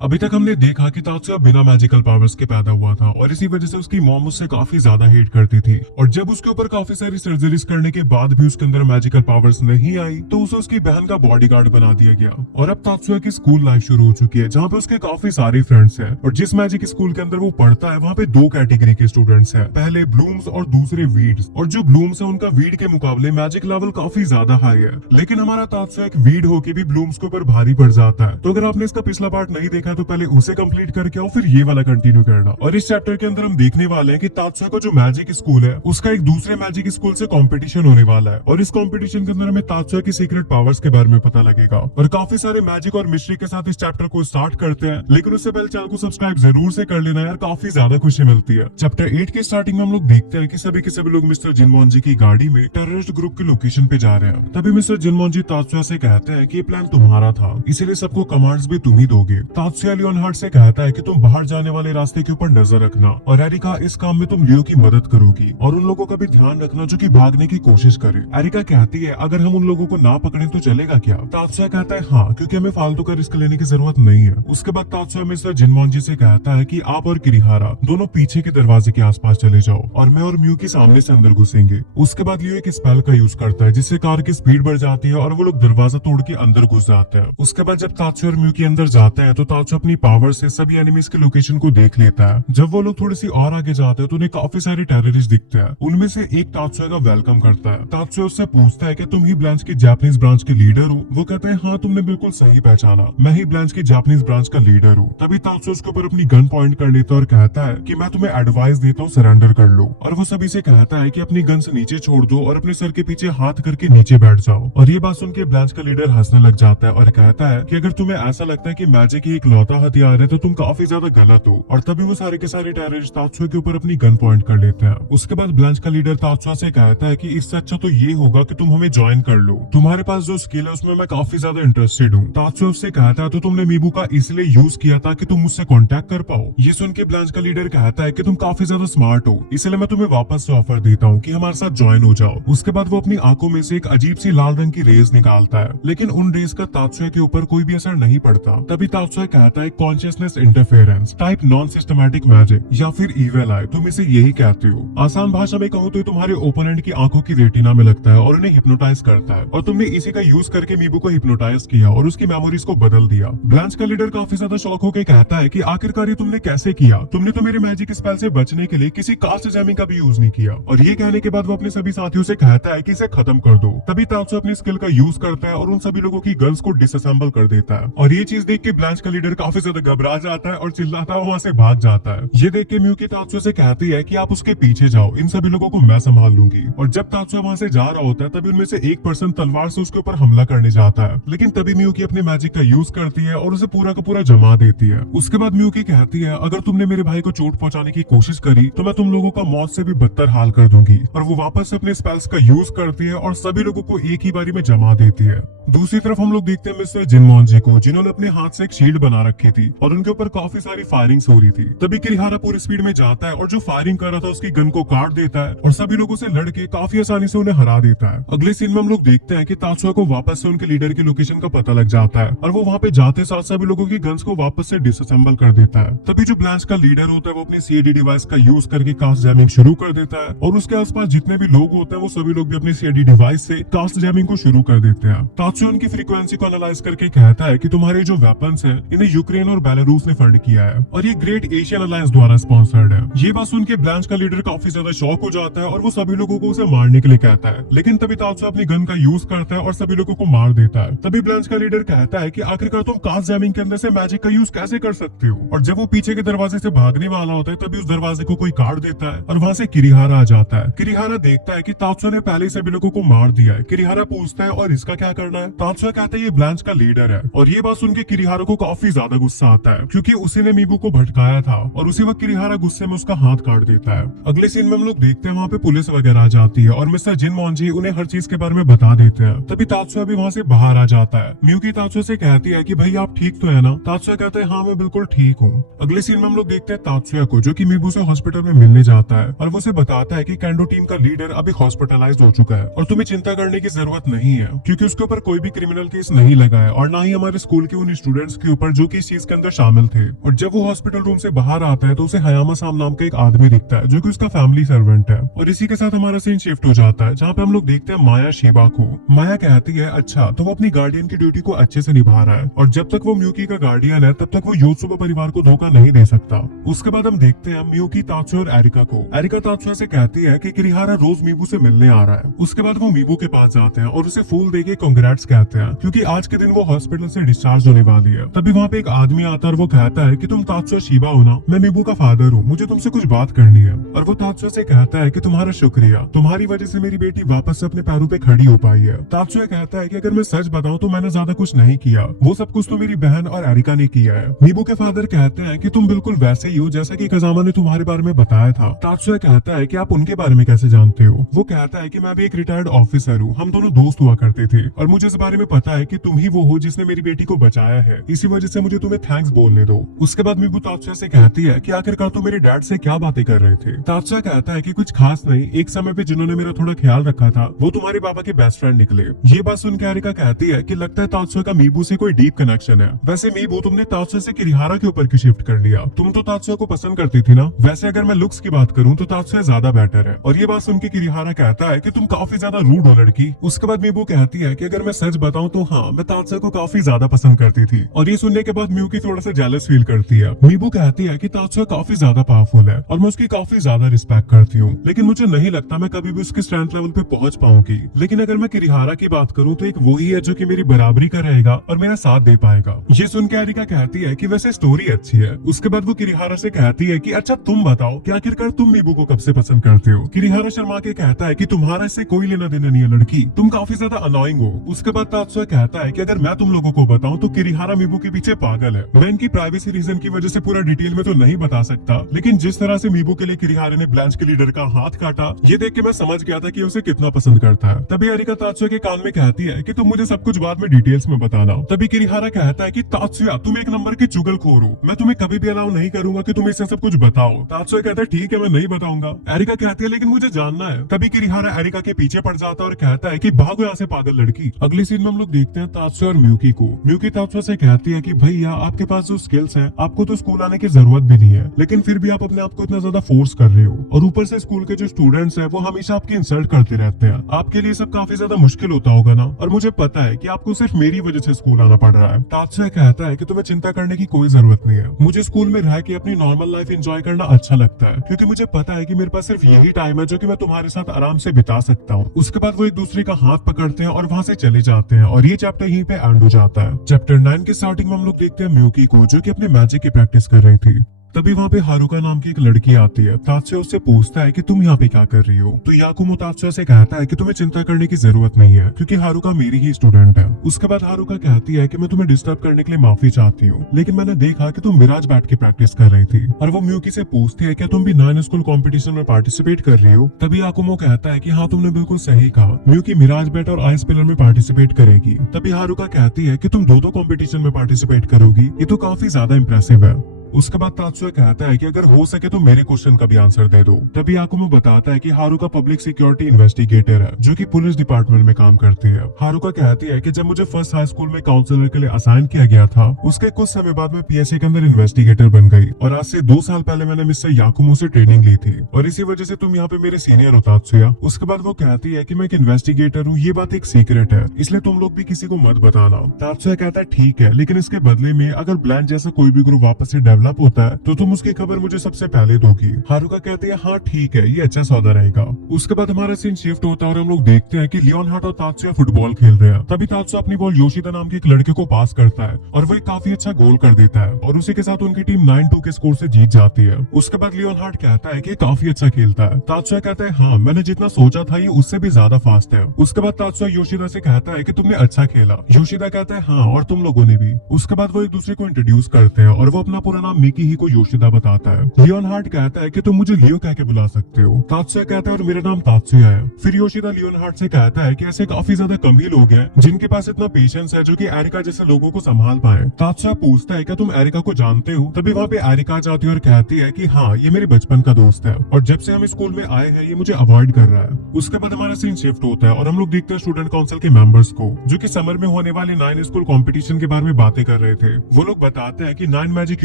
अभी तक हमने देखा कि तात्सुया बिना मैजिकल पावर्स के पैदा हुआ था और इसी वजह से उसकी मॉम उससे काफी ज्यादा हेट करती थी। और जब उसके ऊपर काफी सारी सर्जरीज करने के बाद भी उसके अंदर मैजिकल पावर्स नहीं आई तो उसे उसकी बहन का बॉडीगार्ड बना दिया गया। और अब तात्सुया की स्कूल लाइफ शुरू हो चुकी है जहाँ पे उसके काफी सारे फ्रेंड्स हैं। और जिस मैजिक स्कूल के अंदर वो पढ़ता है वहाँ पे दो कैटेगरी के स्टूडेंट्स हैं, पहले ब्लूम्स और दूसरे वीड्स। और जो ब्लूम्स है उनका वीड के मुकाबले मैजिक लेवल काफी ज्यादा हाई है, लेकिन हमारा तात्सुया एक वीड होके भी ब्लूम्स के ऊपर भारी पड़ जाता है। तो अगर आपने इसका पिछला पार्ट नहीं देखा तो पहले उसे कंप्लीट करके आओ, फिर ये वाला कंटिन्यू करना। और इस चैप्टर के अंदर हम देखने वाले हैं कि तात्सुया का जो मैजिक स्कूल है उसका एक दूसरे मैजिक स्कूल से कंपटीशन होने वाला है। और इस कंपटीशन के अंदर हमें तात्सुया की सीक्रेट पावर्स के बारे में पता लगेगा। और काफी सारे मैजिक और मिस्ट्री के साथ इस चैप्टर को स्टार्ट करते हैं, लेकिन उससे पहले चैनल को सब्सक्राइब जरूर से कर लेना यार, काफी ज्यादा खुशी मिलती है। चैप्टर 8 के स्टार्टिंग में हम लोग देखते हैं कि सभी के सभी लोग मिस्टर जिनमोनजी की गाड़ी में टेररिस्ट ग्रुप की लोकेशन पे जा रहे हैं। तभी मिस्टर जिनमोनजी तात्सुया से कहते हैं कि ये प्लान तुम्हारा था, इसीलिए सबको कमांड्स भी तुम ही दोगे। तात्सुया लियोनहार्ड से कहता है कि तुम बाहर जाने वाले रास्ते के ऊपर नजर रखना और एरिका इस काम में तुम लियो की मदद करोगी और उन लोगों का भी ध्यान रखना जो कि भागने की कोशिश करे। एरिका कहती है अगर हम उन लोगों को ना पकड़े तो चलेगा क्या? तात्सुया कहता है हाँ, क्योंकि हमें फालतू का रिस्क लेने की जरूरत नहीं है। उसके बाद तात्सुया मिस्टर जिनमोनजी से कहता है कि आप और किरिहारा दोनों पीछे के दरवाजे के आसपास चले जाओ और मैं और म्यू के सामने से अंदर घुसेंगे। उसके बाद लियो एक स्पेल का यूज करता है जिससे कार की स्पीड बढ़ जाती है और वो लोग दरवाजा तोड़ के अंदर घुस जाते हैं। उसके बाद जब तात्सुया और म्यू के अंदर जाते हैं तो तात्सुया अपनी पावर से सभी एनिमीज की लोकेशन को देख लेता है। जब वो लोग थोड़ी सी और आगे जाते हैं तो उन्हें काफी सारे टेररिस्ट दिखते हैं। उनमें से एक तात्सुया का वेलकम करता है। तात्सुया उससे पूछता है कि तुम ही ब्लांच की जापानीज ब्रांच के लीडर हो? वो कहते हैं हाँ, तुमने बिल्कुल सही पहचाना, मैं ही ब्लांच की जापानीज ब्रांच का लीडर हूँ। तभी तात्सुया उसके ऊपर अपनी गन पॉइंट कर लेता है और कहता है कि मैं तुम्हें एडवाइस देता हूँ, सरेंडर कर लो। और वो सभी से कहता है कि अपनी गन से नीचे छोड़ दो और अपने सर के पीछे हाथ करके नीचे बैठ जाओ। और ये बात सुन के ब्लांच का लीडर हंसने लग जाता है और कहता है कि अगर तुम्हें ऐसा लगता है कि मैजिक ही एक लौता हथियार है तो तुम काफी ज्यादा गलत हो। और तभी वो सारे के सारे टेररिस्ट तात्सुया के ऊपर अपनी गन पॉइंट कर लेते हैं। उसके बाद ब्लांच का लीडर तात्सुया से कहता है कि इससे अच्छा तो ये होगा कि तुम हमें ज्वाइन कर लो, तुम्हारे पास जो स्किल है उसमें मैं काफी ज्यादा इंटरेस्टेड हूँ। तात्सुया उससे कहता है तो तुमने मीबू का इसलिए यूज किया था कि तुम मुझसे कांटेक्ट कर पाओ? ये सुन के ब्लांच का लीडर कहता है कि तुम काफी ज्यादा स्मार्ट हो, इसलिए मैं तुम्हें वापस से ऑफर देता हूँ कि हमारे साथ ज्वाइन हो जाओ। उसके बाद वो अपनी आंखों में से एक अजीब सी लाल रंग की रेज निकालता है, लेकिन उन रेज का तात्सुया के ऊपर कोई भी असर नहीं पड़ता। तभी तात्सुया कहता है consciousness interference type non systematic magic या फिर इविल आई, तुम इसे यही कहते हो। आसान भाषा में कहूँ तो तुम्हारे ओपोनेंट की आंखों की रेटिना में लगता है और उन्हें हिप्नोटाइज करता है, और तुमने इसी का यूज करके मीबू को हिप्नोटाइज किया और उसकी मेमोरीज को बदल दिया। ब्लांच का लीडर काफी ज्यादा शॉक होकर कहता है कि आखिरकार ये तुमने कैसे किया? तुमने तो मेरे मैजिक स्पेल से बचने के लिए किसी कास्ट जैमिंग का भी यूज नहीं किया। और ये कहने के बाद वो अपने सभी साथियों से कहता है कि इसे खत्म कर दो। तभी तात्सुया अपनी स्किल का यूज करता है और उन सभी लोगों की गन्स को डिसअसेंबल कर देता है। और ये चीज देख के ब्लांच का लीडर काफी ज्यादा घबरा जाता है और चिल्लाता है वहाँ से भाग जाता है। ये देख के म्यू की तात्सुया से कहती है कि आप उसके पीछे जाओ, इन सभी लोगों को मैं संभाल लूंगी। और जब तात्सुया वहाँ से जा रहा होता है तभी उनमें से एक पर्सन तलवार से उसके ऊपर हमला करने जाता है, लेकिन तभी मियुकी अपने मैजिक का यूज करती है और उसे पूरा का पूरा जमा देती है। उसके बाद मियुकी कहती है अगर तुमने मेरे भाई को चोट पहुंचाने की कोशिश करी तो मैं तुम लोगों का मौत से भी बदतर हाल कर दूंगी। और वो वापस से अपने स्पेल्स का यूज करती है और सभी लोगों को एक ही बारी में जमा देती है। दूसरी तरफ हम लोग देखते हैं मिस्टर जिनमोनजी को, जिन्होंने अपने हाथ से एक शील्ड बना रखी थी और उनके ऊपर काफी सारी फायरिंग्स हो रही थी। तभी किरिहारा पूरी स्पीड में जाता है और जो फायरिंग कर रहा था उसकी गन को काट देता है और सभी लोगों से लड़के काफी आसानी से उन्हें हरा देता है। अगले सीन में हम लोग देखते हैं कि तात्सुया को वापस से उनके लीडर की लोकेशन का पता लग जाता है और वो वहाँ पे जाते साथ सभी लोगों की गन्स को वापस से डिसअसेंबल कर देता है। तभी जो ब्लांच का लीडर होता है वो अपनी सीएडी डिवाइस का यूज करके कास्ट जैमिंग शुरू कर देता है और उसके आसपास जितने भी लोग होते हैं वो सभी लोग भी अपनी सीएडी डिवाइस से कास्ट जैमिंग को शुरू कर देते हैं। तात्सुया उनकी फ्रीक्वेंसी को एनालाइज करके कहता है कि तुम्हारे जो वेपन्स हैं इन्हें यूक्रेन और बेलारूस ने फंड किया है और ये ग्रेट एशियन अलायंस द्वारा स्पॉन्सर्ड है। ये बात सुन के ब्लांच का लीडर काफी ज्यादा शॉक हो जाता है और वो सभी लोगों को उसे मारने के लिए कहता है, लेकिन तभी तात्सुया अपनी गन का यूज करता है और सभी लोगों को मार देता है। तभी ब्लांच का लीडर कहता है कि आखिरकार तुम कास्ट जैमिंग के अंदर से मैजिक का यूज कैसे कर सकते हो? और जब वो पीछे के दरवाजे से भागने वाला होता है तभी उस दरवाजे को कोई काट देता है और वहाँ से किरिहारा आ जाता है। किरिहारा देखता है कि तात्सुया ने पहले सभी लोगों को मार दिया है। किरिहारा पूछता है और इसका क्या करना है? तात्सुया कहता है ये ब्लांच का लीडर है। और ये बात सुन के किरिहारा को काफी ज्यादा गुस्सा आता है क्योंकि उसी ने मीबू को भटकाया था और उसी वक्त किरिहारा गुस्से में उसका हाथ काट देता है। अगले सीन में हम लोग देखते हैं वहाँ पे पुलिस वगैरह आ जाती है और मिस्टर जिनमोनजी उन्हें हर चीज के बारे में बता देते हैं। तभी तात्सुया भी वहाँ से बाहर आ जाता है। मियुकी तात्सुया से कहती है कि भाई आप ठीक तो है ना? तात्सुया कहता है हाँ मैं बिल्कुल ठीक हूँ। अगले सीन में हम लोग देखते हैं तात्सुया को जो कि मीबू से हॉस्पिटल में मिलने जाता है और वो उसे बताता है कि कैंडो टीम का लीडर अभी हॉस्पिटलाइज्ड हो चुका है और तुम्हें चिंता करने की जरूरत नहीं है क्योंकि उसके ऊपर कोई भी क्रिमिनल केस नहीं लगा है और ना ही हमारे स्कूल के उन स्टूडेंट्स के ऊपर जो कि इस चीज के अंदर शामिल थे। और जब वो हॉस्पिटल रूम से बाहर आता है तो उसे हयामा साम नाम का एक आदमी दिखता है जो कि उसका फैमिली सर्वेंट है। और इसी के साथ हमारा सीन शिफ्ट हो जाता है जहाँ पे हम लोग देखते हैं माया शिबा को। माया कहती है अच्छा तो वो अपनी गार्डियन की ड्यूटी को अच्छे से निभा रहा है और जब तक वो म्यूकी का गार्डियन है तब तक वो योत्सुबा परिवार को धोखा नहीं दे सकता। उसके बाद हम देखते हैं म्यूकी, तात्सुया और एरिका को। एरिका तात्सुया से कहती है कि किरिहारा रोज मीबू से मिलने आ रहा है। उसके बाद वो मीबू के पास जाते हैं और उसे फूल देके कांग्रेट्स कहते हैं क्योंकि आज के दिन वो हॉस्पिटल से डिस्चार्ज होने वाली है। तभी वहाँ पे एक आदमी आता है और वो कहता है कि तुम तात्सुया शिबा हो ना, मैं मीबू का फादर हूँ, मुझे तुमसे कुछ बात करनी है। और वो तात्सुया से कहता है कि तुम्हारा शुक्रिया, तुम्हारी वजह से मेरी बेटी वापस से अपने पैरों पे खड़ी हो पाई है। तात्सुया कहता है कि अगर मैं सच बताऊं तो मैंने ज्यादा कुछ नहीं किया, वो सब कुछ तो मेरी बहन और एरिका ने किया है। मीबू के फादर कहते हैं कि तुम बिल्कुल वैसे ही हो जैसा कि कजामा ने तुम्हारे बारे में बताया था। तात्सुया कहता है कि आप उनके बारे में कैसे जानते हो। वो कहता है कि मैं भी एक रिटायर्ड ऑफिसर हूँ, हम दोनों दोस्त हुआ करते थे और मुझे इस बारे में पता है कि तुम ही वो हो जिसने मेरी बेटी को बचाया है, इसी वजह से मुझे तुम्हें थैंक्स बोलने दो। उसके बाद मीबू तात्सुया से कहती है कि आखिरकार तुम मेरे डैड से क्या बातें कर रहे थे। तात्सुया कहता है कि कुछ खास नहीं, एक समय पे जिन्होंने मेरा थोड़ा ख्याल रखा था वो तुम्हारे बाबा के बेस्ट फ्रेंड निकले। ये बात सुन के एरिका कहती है कि लगता है तात्सुया का मीबू से कोई डीप कनेक्शन है। वैसे मीबू तुमने तात्सुया से किरिहारा के ऊपर क्यों शिफ्ट कर लिया, तुम तो तात्सुया को पसंद करती थी ना। वैसे अगर मैं लुक्स की बात करूं तो तात्सुया ज्यादा बेटर है। और ये बात सुन के किरिहारा कहता है कि तुम काफी ज्यादा रूड हो लड़की। उसके बाद मीबू कहती है कि अगर मैं सच बताऊं तो हाँ, मैं तात्सुया को काफी ज्यादा पसंद करती थी। और ये सुनने के बाद म्यूकी थोड़ा सा जेलस फील करती है। मीबू कहती है कि तात्सुया काफी ज्यादा पावरफुल है और मैं उसकी काफी ज्यादा रिस्पेक्ट करती हूँ, लेकिन मुझे नहीं लगता मैं कभी भी उसके स्ट्रेंथ लेवल पे पहुंच पाऊंगी। लेकिन अगर मैं किरिहारा की बात करूं तो एक वही है जो कि मेरी बराबरी का रहेगा और मेरा साथ दे पाएगा। ये सुन के एरिका कहती है कि वैसे स्टोरी अच्छी है। उसके बाद वो किरिहारा से कहती है कि अच्छा तुम बताओ कि आखिरकार तुम मीबू को कब से पसंद करते हो। किरिहारा शर्मा के कहता है कि तुम्हारा इससे कोई लेना देना नहीं है लड़की, तुम काफी ज्यादा अनोइंग हो। उसके बाद तात्सुया कहता है कि अगर मैं तुम लोगों को बताऊं तो किरिहारा मीबू के पीछे पागल है। मैं इनकी प्राइवेसी रीजन की वजह से पूरा डिटेल में तो नहीं बता सकता, लेकिन जिस तरह से मीबू के लिए किरिहारा ने ब्लांच के लीडर का हाथ काटा, ये देख के मैं समझ गया था कि उसे कितना पसंद करता है। तभी एरिका तात्सुया के कान में कहती है कि तुम मुझे सब कुछ बाद में डिटेल्स में बताना। तभी किरिहारा कहता है कि तात्सुया तुम एक नंबर की चुगलखोर हो, मैं तुम्हें कभी भी अलाउ नहीं करूंगा कि तुम इसे सब कुछ बताओ। तात्सुया कहता है ठीक है मैं नहीं बताऊंगा। एरिका कहती है लेकिन मुझे जानना है। तभी किरिहारा एरिका के पीछे पड़ जाता है और कहता है कि भागो यहाँ से पागल लड़की। अगली सीन में हम लोग देखते हैं तात्सुया और म्यूकी को। म्यूकी तात्सुया से कहती है कि भैया आपके पास जो स्किल्स है आपको तो स्कूल आने की जरूरत भी नहीं है, लेकिन फिर भी आप अपने आप को इतना ज्यादा फोर्स कर रहे हो और ऊपर से स्कूल के जो स्टूडेंट्स हैं वो हमेशा आपकी इंसल्ट करते रहते हैं। आपके लिए सब काफी ज्यादा मुश्किल होता होगा ना, और मुझे पता है कि आपको सिर्फ मेरी वजह से स्कूल आना पड़ रहा है। तात्सुया कहता है कि तुम्हें चिंता करने की कोई जरूरत नहीं है, मुझे स्कूल में रह के अपनी नॉर्मल लाइफ एंजॉय करना अच्छा लगता है क्योंकि मुझे पता है कि मेरे पास सिर्फ यही टाइम है जो कि मैं तुम्हारे साथ आराम से बिता सकता हूँ। उसके बाद वो एक दूसरे का हाथ पकड़ते हैं और वहाँ से चले जाते हैं और ये चैप्टर यहीं पे एंड हो जाता है। चैप्टर 9 के स्टार्टिंग में हम लोग देखते हैं म्यूकी को जो कि अपने मैजिक की प्रैक्टिस कर रही थी। तभी वहाँ पे हारुका नाम की एक लड़की आती है। तात्सुया उससे पूछता है कि तुम यहाँ पे क्या कर रही हो, तो याकुमो तात्सुया से कहता है कि तुम्हें चिंता करने की जरूरत नहीं है क्योंकि हारुका मेरी ही स्टूडेंट है। उसके बाद हारुका कहती है कि मैं तुम्हें डिस्टर्ब करने के लिए माफी चाहती हूँ, लेकिन मैंने देखा कि तुम मिराज बैठ के प्रैक्टिस कर रही थी। और वो म्यूकी से पूछती है क्या तुम भी 9 स्कूल कॉम्पिटिशन में पार्टिसिपेट कर रही हो। तभी याकुमो कहता है कि हाँ तुमने बिल्कुल सही कहा, म्यूकी मिराज बैट और आइस पिलर में पार्टिसिपेट करेगी। तभी हारुका कहती है कि तुम दो कॉम्पिटिशन में पार्टिसिपेट करोगी, ये तो काफी ज्यादा इंप्रेसिव है। उसके बाद तात्सुया कहता है कि अगर हो सके तो मेरे क्वेश्चन का भी आंसर दे दो। तभी याकुमो बताता है कि हारुका पब्लिक सिक्योरिटी इन्वेस्टिगेटर है जो कि पुलिस डिपार्टमेंट में काम करती है। हारुका कहती है कि जब मुझे फर्स्ट हाई स्कूल में काउंसलर के लिए असाइन किया गया था उसके कुछ समय बाद मैं पीएसए के अंदर इन्वेस्टिगेटर बन गई और आज से 2 साल पहले मैंने मिस्टर याकुमो से ट्रेनिंग ली थी और इसी वजह से तुम यहाँ पे मेरे सीनियर हो तात्सुया। उसके बाद वो कहती है कि मैं एक इन्वेस्टिगेटर हूँ, ये बात एक सीक्रेट है, इसलिए तुम लोग भी किसी को मत बताना। तात्सुया कहता है ठीक है, लेकिन इसके बदले में अगर ब्लैंच जैसा कोई भी ग्रुप वापस से डेवलप होता है तो तुम उसकी खबर मुझे सबसे पहले दोगी। हारुका कहते हैं हाँ ठीक है, ये अच्छा सौदा रहेगा। उसके बाद हमारा सीन शिफ्ट होता है और हम लोग देखते हैं कि लियोनहार्ड और तात्सुया फुटबॉल खेल रहे हैं। तभी तात्सुया अपनी बॉल योशिदा नाम के एक लड़के को पास करता है और वो एक काफी अच्छा गोल कर देता है और उसी के साथ उनकी टीम 9-2 के स्कोर से जीत जाती है। उसके बाद लियोनहार्ड कहता है कि काफी अच्छा खेलता है। तात्सुया कहता है हाँ मैंने जितना सोचा था ये उससे भी ज्यादा फास्ट है। उसके बाद तात्सुया योशिदा से कहता है कि तुमने अच्छा खेला। योशिदा कहता है हाँ और तुम लोगों ने भी। उसके बाद वो एक दूसरे को इंट्रोड्यूस करते हैं और वो अपना पूरा नाम नाम मिकी ही को योशिदा बताता है। लियोनहार्ड कहता है कि तुम मुझे लियो कह के बुला सकते हो। तात्सुया कहता है और मेरा नाम तात्सुया है। फिर योशिदा लियोनहार्ड से कहता है कि ऐसे काफी ज्यादा कम ही लोग हैं जिनके पास इतना पेशेंस है जो कि एरिका जैसे लोगों को संभाल पाए। तात्सुया पूछता है क्या तुम एरिका को जानते हो? तभी वहाँ पे एरिका जाती है और कहती है कि हाँ, ये मेरे बचपन का दोस्त है और जब से हम स्कूल में आए हैं ये मुझे अवॉइड कर रहा है। उसके बाद हमारा सीन शिफ्ट होता है और हम लोग देखते हैं स्टूडेंट काउंसिल के मेंबर्स को जो कि समर में होने वाले 9 स्कूल कंपटीशन के बारे में बातें कर रहे थे। वो लोग बताते हैं कि 9 मैजिक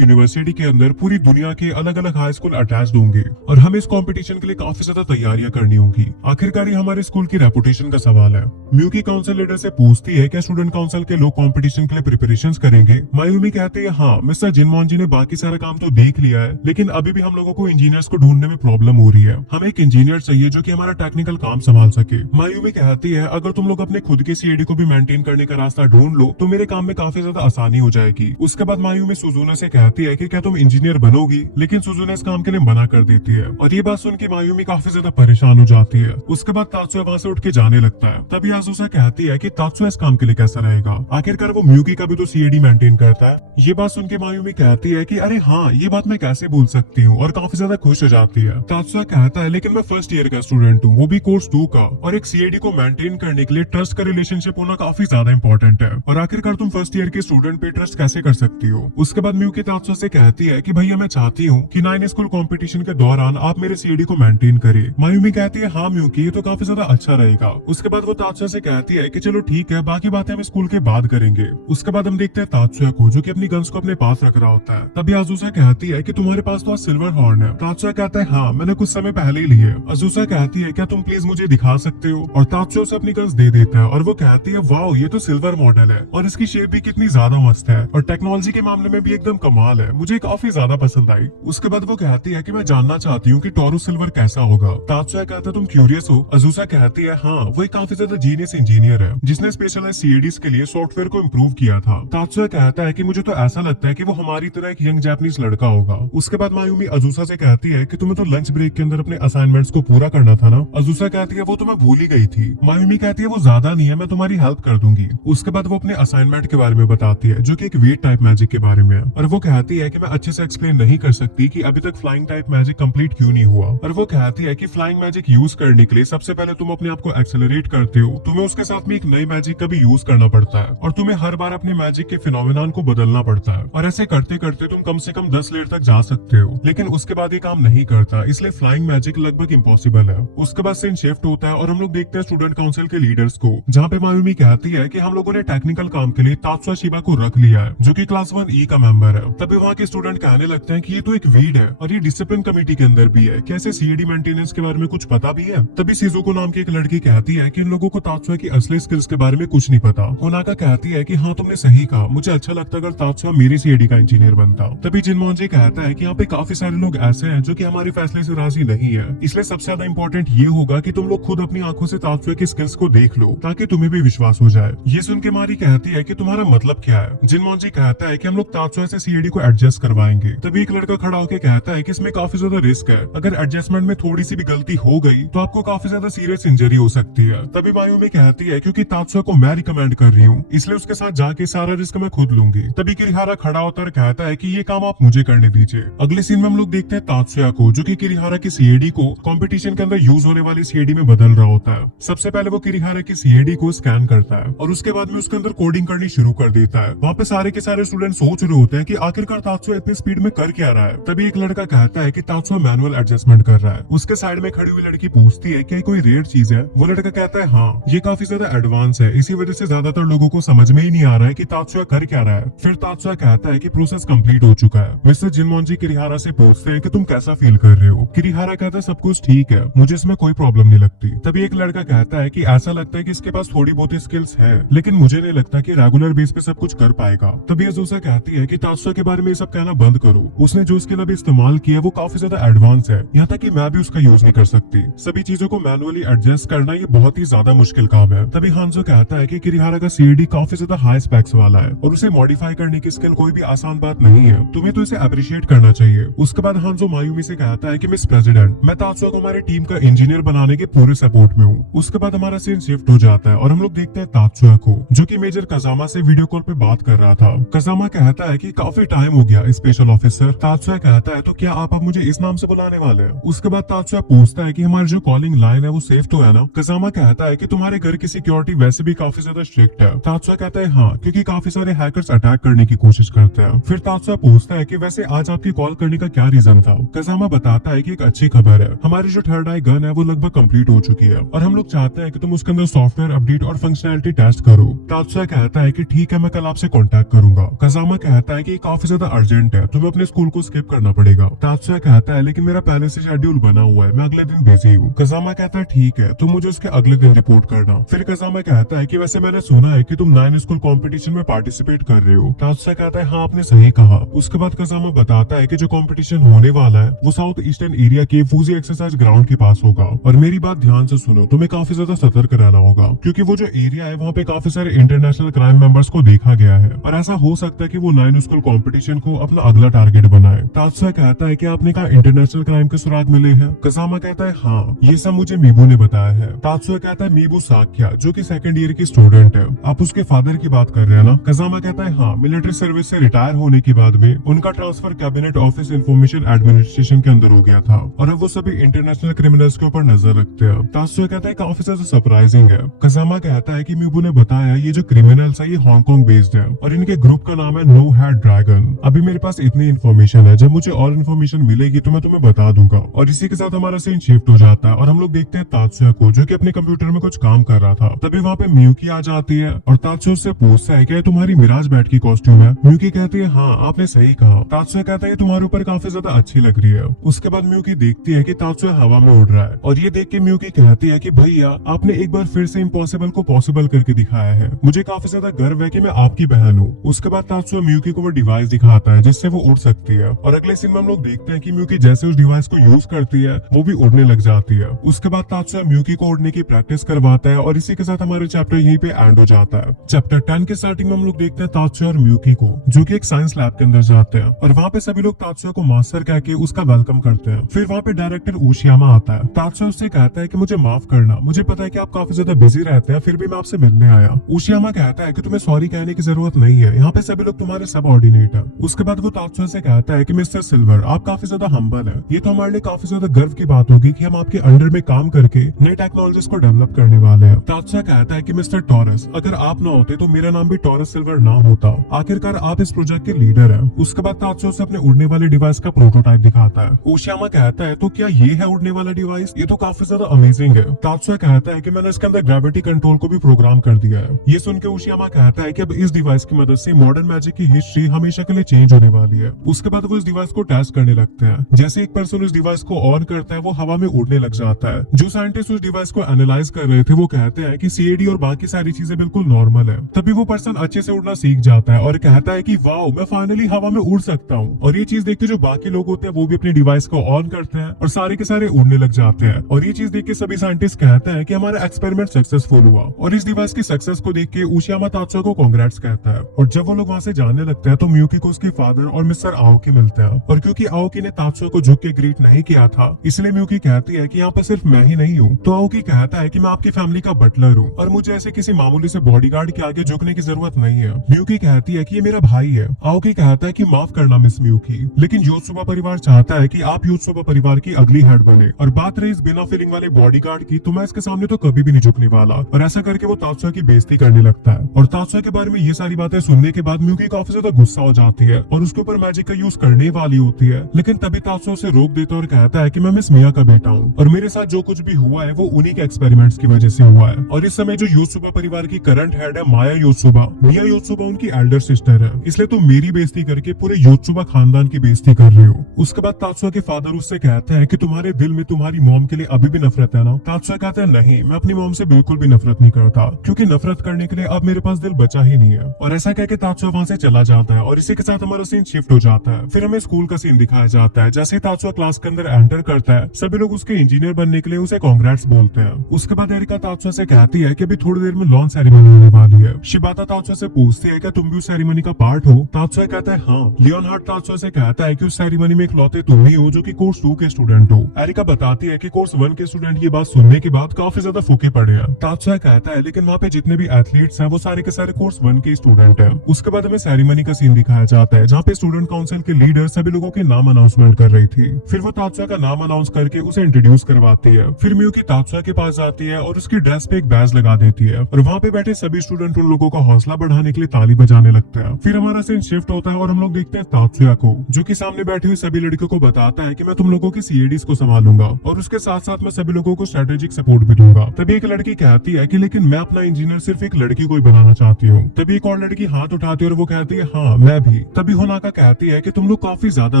यूनिवर्सिटी के अंदर पूरी दुनिया के अलग अलग हाई स्कूल अटैच्ड होंगे और हमें इस कंपटीशन के लिए काफी ज्यादा तैयारियां करनी होगी। आखिरकार ये हमारे स्कूल की रेपुटेशन का सवाल है। म्यूकी काउंसिल लीडर से पूछती है क्या स्टूडेंट काउंसिल के लोग कंपटीशन के लिए प्रिपरेशंस करेंगे? मायूमी कहते हैं हाँ, मिस्टर जिनमोन ने बाकी सारा काम तो देख लिया है लेकिन अभी भी हम लोगों को इंजीनियर्स को ढूंढने में प्रॉब्लम हो रही है। हमें एक इंजीनियर चाहिए जो कि हमारा टेक्निकल काम संभाल सके। मायूमी कहती है अगर तुम लोग अपने खुद के सीएडी को भी मेंटेन करने का रास्ता ढूंढ लो तो मेरे काम में काफी ज्यादा आसानी हो जाएगी। उसके बाद मायूमी सुजुना से कहती है कि क्या तुम इंजीनियर बनोगी, लेकिन सुजुना इस काम के लिए मना कर देती है और ये बात सुन के मायूमी काफी ज्यादा परेशान हो जाती है। उसके बाद तात्सुया वहाँ से उठ के जाने लगता है। तभी आजुसा कहती है कि तात्सुया इस काम के लिए कैसा रहेगा, आखिरकार वो म्यूकी का भी तो सीएडी मेंटेन करता है। ये बात सुन के मायूमी कहती है कि अरे हाँ, ये बात मैं कैसे भूल सकती हूँ और काफी ज्यादा खुश हो जाती है। तात्सुया कहता है लेकिन मैं फर्स्ट ईयर का स्टूडेंट हूँ, वो भी कोर्स 2 का, और एक सीएडी को मेंटेन करने के लिए ट्रस्ट का रिलेशनशिप होना काफी ज्यादा इंपॉर्टेंट है और आखिरकार तुम फर्स्ट ईयर के स्टूडेंट पे ट्रस्ट कैसे कर सकती हो। उसके बाद म्यूकी तात्सुया से कहती है कि भैया मैं चाहती हूँ कि 9 स्कूल कंपटीशन के दौरान आप मेरे सीएडी को मेंटेन करे। मायूमी कहती है हाँ म्यूकी, ये तो काफी ज्यादा अच्छा रहेगा। उसके बाद वो तात्सुया से कहती है कि चलो ठीक है, बाकी बातें हम स्कूल के बाद करेंगे। उसके बाद हम देखते हैं तात्सुया को जो कि अपनी गन्स को अपने पास रख रहा होता है। तभी आजुसा कहती है कि तुम्हारे पास तो आज सिल्वर हॉर्न है। तात्सुया कहता है हाँ, मैंने कुछ समय पहले ही लिए। आजुसा कहती है क्या तुम प्लीज मुझे दिखा सकते हो, और तात्सुया उसे अपनी गन्स दे देता है और वो कहती है वाओ, ये तो सिल्वर मॉडल है और इसकी शेप भी कितनी ज्यादा मस्त है और टेक्नोलॉजी के मामले में भी एकदम कमाल है, मुझे काफी ज्यादा पसंद आई। उसके बाद वो कहती है कि मैं जानना चाहती हूँ कि टोरू सिल्वर कैसा होगा। तात्सुया कहता है तुम क्यूरियस हो? आजुसा कहती है हाँ, वो एक काफी ज्यादा जीनियस इंजीनियर है जिसने स्पेशलाइज सीएडीज के लिए सॉफ्टवेयर को इम्प्रूव किया था। तात्सुया कहता है कि मुझे तो ऐसा लगता है कि वो हमारी तरह एक यंग जापानीज लड़का होगा। उसके बाद मायूमी आजुसा से कहती है कि तुम्हें तो लंच ब्रेक के अंदर अपने असाइनमेंट्स को पूरा करना था ना। आजुसा कहती है वो तो मैं भूल ही गई थी। मायूमी कहती है वो ज्यादा नहीं है, मैं तुम्हारी हेल्प कर दूंगी। उसके बाद वो अपने असाइनमेंट के बारे में बताती है जो कि एक वेट टाइप मैजिक के बारे में है और वो कहती है कि मैं अच्छे से एक्सप्लेन नहीं कर सकती कि अभी तक फ्लाइंग टाइप मैजिक कंप्लीट क्यों नहीं हुआ। और वो कहती है कि फ्लाइंग मैजिक यूज करने के लिए सबसे पहले तुम अपने आप को एक्सेलरेट करते हो, तुम्हें उसके साथ में एक नई मैजिक का भी यूज करना पड़ता है और तुम्हें हर बार अपने मैजिक के फिनोमिनन को बदलना पड़ता है और ऐसे करते करते तुम कम से कम 10 लेयर तक जा सकते हो, लेकिन उसके बाद ये काम नहीं करता, इसलिए फ्लाइंग मैजिक लगभग इम्पॉसिबल है। उसके बाद सीन शिफ्ट होता है और हम लोग देखते हैं स्टूडेंट काउंसिल के लीडर्स को, जहाँ पे मायूमी कहती है कि हम लोगों ने टेक्निकल काम के लिए तात्सुया शिबा को रख लिया है जो कि क्लास 1 E का मेंबर है। तभी वहाँ के स्टूडेंट कहने लगते हैं कि ये तो एक वीड है और ये डिसिप्लिन कमेटी के अंदर भी है, कैसे सीएडी मेंटेनेंस के बारे में कुछ पता भी है। तभी शिजुको नाम की एक लड़की कहती है कि इन लोगों को तात्सुया की असली स्किल्स के बारे में कुछ नहीं पता। होनाका कहती है कि हाँ तुमने सही कहा, मुझे अच्छा लगता अगर तात्सुया मेरी सीएडी का इंजीनियर बनता। तभी जिनमोनजी कहता है कि यहाँ पे काफी सारे लोग ऐसे हैं जो कि हमारे फैसले से राजी नहीं है, इसलिए सबसे ज्यादा इंपॉर्टेंट ये होगा कि तुम लोग खुद अपनी आंखों से तात्सुया की स्किल्स को देख लो ताकि तुम्हें भी विश्वास हो जाए। ये सुन के मारी कहती है कि तुम्हारा मतलब क्या है? जिनमोनजी कहता है कि हम लोग तात्सुया से सीएडी को एडजस्ट करवाएंगे। तभी एक लड़का खड़ा होकर कहता है कि इसमें काफी ज्यादा रिस्क है, अगर एडजस्टमेंट में थोड़ी सी भी गलती हो गई तो आपको काफी ज्यादा सीरियस इंजरी हो सकती है। तभी मायूमी कहती है क्योंकि तात्सुया को मैं रिकमेंड कर रही हूँ इसलिए उसके साथ जाके सारा रिस्क मैं खुद लूंगी। तभी किरिहारा खड़ा होता और कहता है कि ये काम आप मुझे करने दीजिए। अगले सीन में हम लोग देखते हैं तात्सुया को जो कि किरिहारा की सीएडी को कंपटीशन के अंदर यूज होने वाली सीएडी में बदल रहा होता है। सबसे पहले वो किरिहारा की सीएडी को स्कैन करता है और उसके बाद में उसके अंदर कोडिंग करनी शुरू कर देता है। वहाँ पे सारे के सारे स्टूडेंट सोच रहे होते हैं कि आखिरकार तात्सुया इतनी स्पीड में कर क्या रहा है। तभी एक लड़का कहता है कि तात्सुया मैनुअल एडजस्टमेंट कर रहा है। उसके साइड में खड़ी हुई लड़की पूछती है क्या कोई रेयर चीज है? वो लड़का कहता है हाँ, ये काफी ज्यादा एडवांस है, इसी वजह से ज्यादातर लोगों को समझ में ही नहीं आ रहा है कि तात्सुया कर क्या रहा है। फिर तात्सुया कहता है कि प्रोसेस कंप्लीट हो चुका है। मिस्टर जिनमोनजी किरिहारा से पूछते हैं कि तुम कैसा फील कर रहे हो? किरिहारा कहता है सब कुछ ठीक है, मुझे इसमें कोई प्रॉब्लम नहीं लगती। तभी एक लड़का कहता है कि ऐसा लगता है कि इसके पास थोड़ी बहुत स्किल्स है, लेकिन मुझे नहीं लगता कि रेगुलर बेस पे सब कुछ कर पाएगा। तभी अजूसा कहती है कि तात्सुया के बारे में ये सब कहना बंद करो, उसने जो स्किल अभी इस्तेमाल किया है वो काफी ज्यादा एडवांस है, यहाँ तक कि मैं भी उसका यूज नहीं कर सकती। सभी चीजों को मैनुअली एडजस्ट करना ये बहुत ही ज्यादा मुश्किल काम है। तभी हांजो कहता है कि किरिहारा का सीएडी काफी ज्यादा हाई स्पेक्स वाला है और उसे मॉडिफाई करने की स्किल कोई भी आसान बात नहीं है, तुम्हें तो इसे अप्रिशिएट करना चाहिए। उसके बाद हांजो मायूमी से कहता है कि मिस प्रेसिडेंट, मैं तात्सुया को हमारे टीम का इंजीनियर बनाने के पूरे सपोर्ट में हूँ। उसके बाद हमारा सीन शिफ्ट हो जाता है और हम लोग देखते हैं तात्सुया को जो कि मेजर कजामा से वीडियो कॉल पे बात कर रहा था। कजामा कहता है कि काफी टाइम हो गया किया स्पेशल ऑफिसर। तात्सुया कहता है तो क्या आप अब मुझे इस नाम से बुलाने वाले हैं? उसके बाद तात्सुया पूछता है कि हमारी जो कॉलिंग लाइन है वो सेफ तो है ना? कजामा कहता है कि तुम्हारे घर की सिक्योरिटी वैसे भी काफी ज्यादा स्ट्रिक्ट है। तात्सुया कहता है हाँ, क्योंकि काफी सारे हैकर्स अटैक करने की कोशिश करते हैं। फिर तात्सुया पूछता है कि वैसे आज आपकी कॉल करने का क्या रीजन था? कजामा बताता है कि एक अच्छी खबर है, हमारी जो थर्ड आई गन है वो लगभग कंप्लीट हो चुकी है और हम लोग चाहते हैं कि तुम उसके अंदर सॉफ्टवेयर अपडेट और फंक्शनैलिटी टेस्ट करो। तात्सुया कहता है कि ठीक है, मैं कल आपसे कांटेक्ट करूंगा। कजामा कहता है कि ये काफी ज्यादा अर्जेंट है, तुम्हें अपने स्कूल को स्किप करना पड़ेगा। तात्सुया कहता है लेकिन मेरा पहले से शेड्यूल बना हुआ है, मैं अगले दिन बिजी हूँ। कजामा कहता है ठीक है, तुम मुझे उसके अगले दिन रिपोर्ट करना। फिर कजामा कहता है कि वैसे मैंने सुना है कि तुम 9 स्कूल कंपटीशन में पार्टिसिपेट कर रहे हो। तात्सुया कहता है हाँ, आपने सही कहा। उसके बाद कजामा बताता है कि जो कंपटीशन होने वाला है वो साउथ ईस्टर्न एरिया के फूजी एक्सरसाइज ग्राउंड के पास होगा। और मेरी बात ध्यान से सुनो, तुम्हें काफी ज्यादा सतर्क रहना होगा, क्योंकि वो जो एरिया है वहाँ पे काफी सारे इंटरनेशनल क्राइम मेंबर्स को देखा गया है और ऐसा हो सकता है कि वो 9 स्कूल कंपटीशन को अपना अगला टारगेट बनाए। तात्सुया कहता है कि आपने कहा इंटरनेशनल क्राइम के सुराग मिले हैं? कजामा कहता है हाँ, ये सब मुझे मीबू ने बताया है। तात्सुया कहता है मीबू साक्या, जो कि सेकंड ईयर की स्टूडेंट है, आप उसके फादर की बात कर रहे हैं ना? कजामा कहता है हाँ, मिलिट्री सर्विस से रिटायर होने के बाद में उनका transfer cabinet office information administration के अंदर हो गया था और अब वो सभी इंटरनेशनल क्रिमिनल्स के ऊपर नजर रखते हैं। तात्सुया कहता है काफी ज्यादा सरप्राइजिंग है। कजामा कहता है कि मीबू ने बताया ये जो क्रिमिनल्स है ये हांगकांग बेस्ड है और इनके ग्रुप का नाम है नो हेड ड्रैगन। अभी मेरे पास इतनी इन्फॉर्मेशन है, जब मुझे और इन्फॉर्मेशन मिलेगी तो मैं तुम्हें बता दूंगा। और इसी के साथ हमारा सीन शिफ्ट हो जाता है और हम लोग देखते हैं तात्सुया को, जो कि अपने कंप्यूटर में कुछ काम कर रहा था। तभी वहाँ पे मियुकी आ जाती है और तात्सुया उससे पूछता है क्या तुम्हारी मिराज बैट की कॉस्ट्यूम है? मियुकी कहती है हाँ, आपने सही कहा। तात्सुया कहता है तुम्हारे ऊपर काफी ज्यादा अच्छी लग रही है। उसके बाद मियुकी देखती है कि तात्सुया हवा में उड़ रहा है और ये देख के मियुकी कहती है कि भैया आपने एक बार फिर से इम्पॉसिबल को पॉसिबल करके दिखाया है, मुझे काफी ज्यादा गर्व है कि मैं आपकी बहन हूँ। उसके बाद तात्सुया मियुकी को वो डिवाइस दिखाता है जिससे वो उड़ सकती है और अगले सीन में हम लोग देखते हैं कि मियुकी जैसे उस डिवाइस को यूज करती है वो भी उड़ने लग जाती है। उसके बाद तात्सुया मियुकी को उड़ने की प्रैक्टिस करवाता है और इसी के साथ हमारे चैप्टर यहीं पे एंड हो जाता है। चैप्टर 10 के स्टार्टिंग में हम लोग देखते हैं तात्सुया और मियुकी को, जो कि एक साइंस लैब के अंदर जाते हैं और वहाँ पे सभी लोग तात्सुया को मास्टर कह के उसका वेलकम करते हैं। फिर वहाँ पे डायरेक्टर उशियामा आता है। तात्सुया उससे कहता है कि मुझे माफ करना, मुझे पता है कि आप काफी ज्यादा बिजी रहते हैं, फिर भी मैं आपसे मिलने आया। उशियामा कहता है कि तुम्हें सॉरी कहने की जरूरत नहीं है, यहाँ पे सभी लोग तुम्हारे सबऑर्डिनेट है। उसके बाद वो तात्सुया से कहता है कि मिस्टर सिल्वर आप काफी ज्यादा हम्बल है, ये तो हमारे लिए काफी ज्यादा गर्व की बात होगी कि हम आपके अंडर में काम करके नई टेक्नोलॉजीज को डेवलप करने वाले हैं। तात्सुया कहता है कि मिस्टर टॉरस, अगर आप ना होते तो मेरा नाम भी टॉरस सिल्वर ना होता, आखिरकार आप इस प्रोजेक्ट के लीडर हैं। उसके बाद तात्सुया से अपने उड़ने वाले डिवाइस का प्रोटोटाइप दिखाता है। उशियामा कहता है तो क्या ये है उड़ने वाला डिवाइस? ये तो काफी ज्यादा अमेजिंग है। तात्सुया कहता है कि मैंने इसके अंदर ग्रेविटी कंट्रोल को भी प्रोग्राम कर दिया है। ये सुन के उशियामा कहता है कि अब इस डिवाइस की मदद से मॉडर्न मैजिक की हिस्ट्री हमेशा के लिए चेंज होने वाली है। उसके बाद वो इस डिवाइस को टेस्ट करने लगते हैं। जैसे एक पर्सन इस डिवाइस को ऑन करता है वो हवा में उड़ने लग जाता है। जो साइंटिस्ट उस डिवाइस को एनालाइज कर रहे थे वो कहते हैं कि सीएडी और बाकी सारी चीजें बिल्कुल नॉर्मल है। तभी वो पर्सन अच्छे से उड़ना सीख जाता है और कहता है कि वाओ, मैं फाइनली हवा में उड़ सकता हूँ। और ये चीज देख के जो बाकी लोग होते हैं वो भी अपनी डिवाइस को ऑन करते हैं और सारे के सारे उड़ने लग जाते हैं। और ये चीज देख के सभी साइंटिस्ट कहते हैं कि हमारा एक्सपेरिमेंट सक्सेसफुल हुआ। और इस डिवाइस की सक्सेस को देख के उशियामा तात्सुया को कांग्रेट्स कहता है। और जब वो लोग वहाँ से जाने लगते हैं तो मियुकी को उसके फादर और मिस्टर आओकी मिलते हैं। और क्योंकि आओकी ने तात्सुया को झुक के ग्रीट नहीं किया था, इसलिए मियुकी कहती है कि यहाँ पर सिर्फ मैं ही नहीं हूँ। तो आओकी कहता है कि मैं आपकी फैमिली का बटलर हूँ और मुझे ऐसे किसी मामूली से बॉडीगार्ड के आगे झुकने की जरूरत नहीं है। मियुकी कहती है कि ये मेरा भाई है। आओकी कहता है कि माफ करना मिस मियुकी, लेकिन योत्सुबा परिवार चाहता है कि आप योत्सुबा परिवार की अगली हेड बने। और बात रही इस बिना फीलिंग वाले बॉडीगार्ड की, तो मैं इसके सामने तो कभी भी नहीं झुकने वाला। और ऐसा करके वो तात्सुया की बेइज्जती करने लगता है। और तात्सुया के बारे में ये सारी बातें सुनने के बाद मियुकी काफी ज्यादा गुस्सा हो जाती है और उसके ऊपर मैजिक का यूज करने वाली होती है, लेकिन तभी तात्सुया उसे रोक देता है और कहता है कि मैं मिस मिया का बेटा हूँ और मेरे साथ जो कुछ भी हुआ है वो उन्हीं के एक्सपेरिमेंट्स की वजह से हुआ है। और इस समय जो योत्सुबा परिवार की करंट हेड है माया योत्सुबा, मिया योत्सुबा उनकी एल्डर सिस्टर है, इसलिए तुम मेरी बेइज्जती करके पूरे योत्सुबा खानदान की बेइज्जती कर रहे हो। उसके बाद तात्सुया के फादर उससे कहते हैं कि तुम्हारे दिल में तुम्हारी मॉम के लिए अभी भी नफरत है ना? तात्सुया कहता है नहीं, मैं अपनी मॉम से बिल्कुल भी नफरत नहीं करता, क्योंकि नफरत करने के लिए अब मेरे पास दिल बचा ही नहीं है। और ऐसा कह के तात्सुया वहाँ से चला जाता है और इसी के साथ हमारा सीन शिफ्ट हो जाता है। फिर हमें स्कूल का सीन दिखाया जाता है। जैसे ही तात्सुया क्लास के अंदर एंटर करता है सभी लोग उसके इंजीनियर बनने के लिए उसे कांग्रेट्स बोलते हैं। उसके बाद एरिका तात्सुया से कहती है कि अभी थोड़ी देर में लॉन्च सेरेमनी होने वाली है। शिबाता तात्सुया से पूछती है कि तुम भी उस सेरेमनी का पार्ट हो? तात्सुया कहता है हाँ। लियोनहार्ड तात्सुया से कहता है कि उस सेरेमनी में इकलौते तुम ही हो जो कि कोर्स 2 के स्टूडेंट हो। एरिका बताती है कि कोर्स 1 के स्टूडेंट ये बात सुनने के बाद काफी ज्यादा फूके पड़े हैं। तात्सुया कहता है लेकिन वहाँ पे जितने भी एथलीट्स हैं वो सारे के सारे कोर्स 1 के स्टूडेंट हैं। उसके बाद हमें सेरेमनी का सीन दिखाया जाता है है जहाँ पे स्टूडेंट काउंसिल के लीडर सभी लोगों के नाम अनाउंसमेंट कर रही थी। फिर वो तात्सुया का नाम अनाउंस करके उसे इंट्रोड्यूस करवाती है। फिर मियुकी तात्सुया के पास जाती है और उसकी ड्रेस पे एक बैज लगा देती है और वहाँ पे बैठे सभी स्टूडेंट उन लोगों का हौसला बढ़ाने के लिए ताली बजाने लगते हैं। फिर हमारा सीन शिफ्ट होता है और हम लोग देखते हैं तात्सुया को, जो कि सामने बैठी हुई सभी लड़कियों को बताता है कि मैं तुम लोगों की सीएडीज को संभालूंगा और उसके साथ साथ मैं सभी लोगों को स्ट्रेटेजिक सपोर्ट भी दूंगा। तभी एक लड़की कहती है कि लेकिन मैं अपना इंजीनियर सिर्फ एक लड़की को ही बनाना चाहती हूँ। तभी एक और लड़की हाथ उठाती है और वो कहती है हाँ मैं भी। तभी होनाका कहती है कि तुम लोग काफी ज्यादा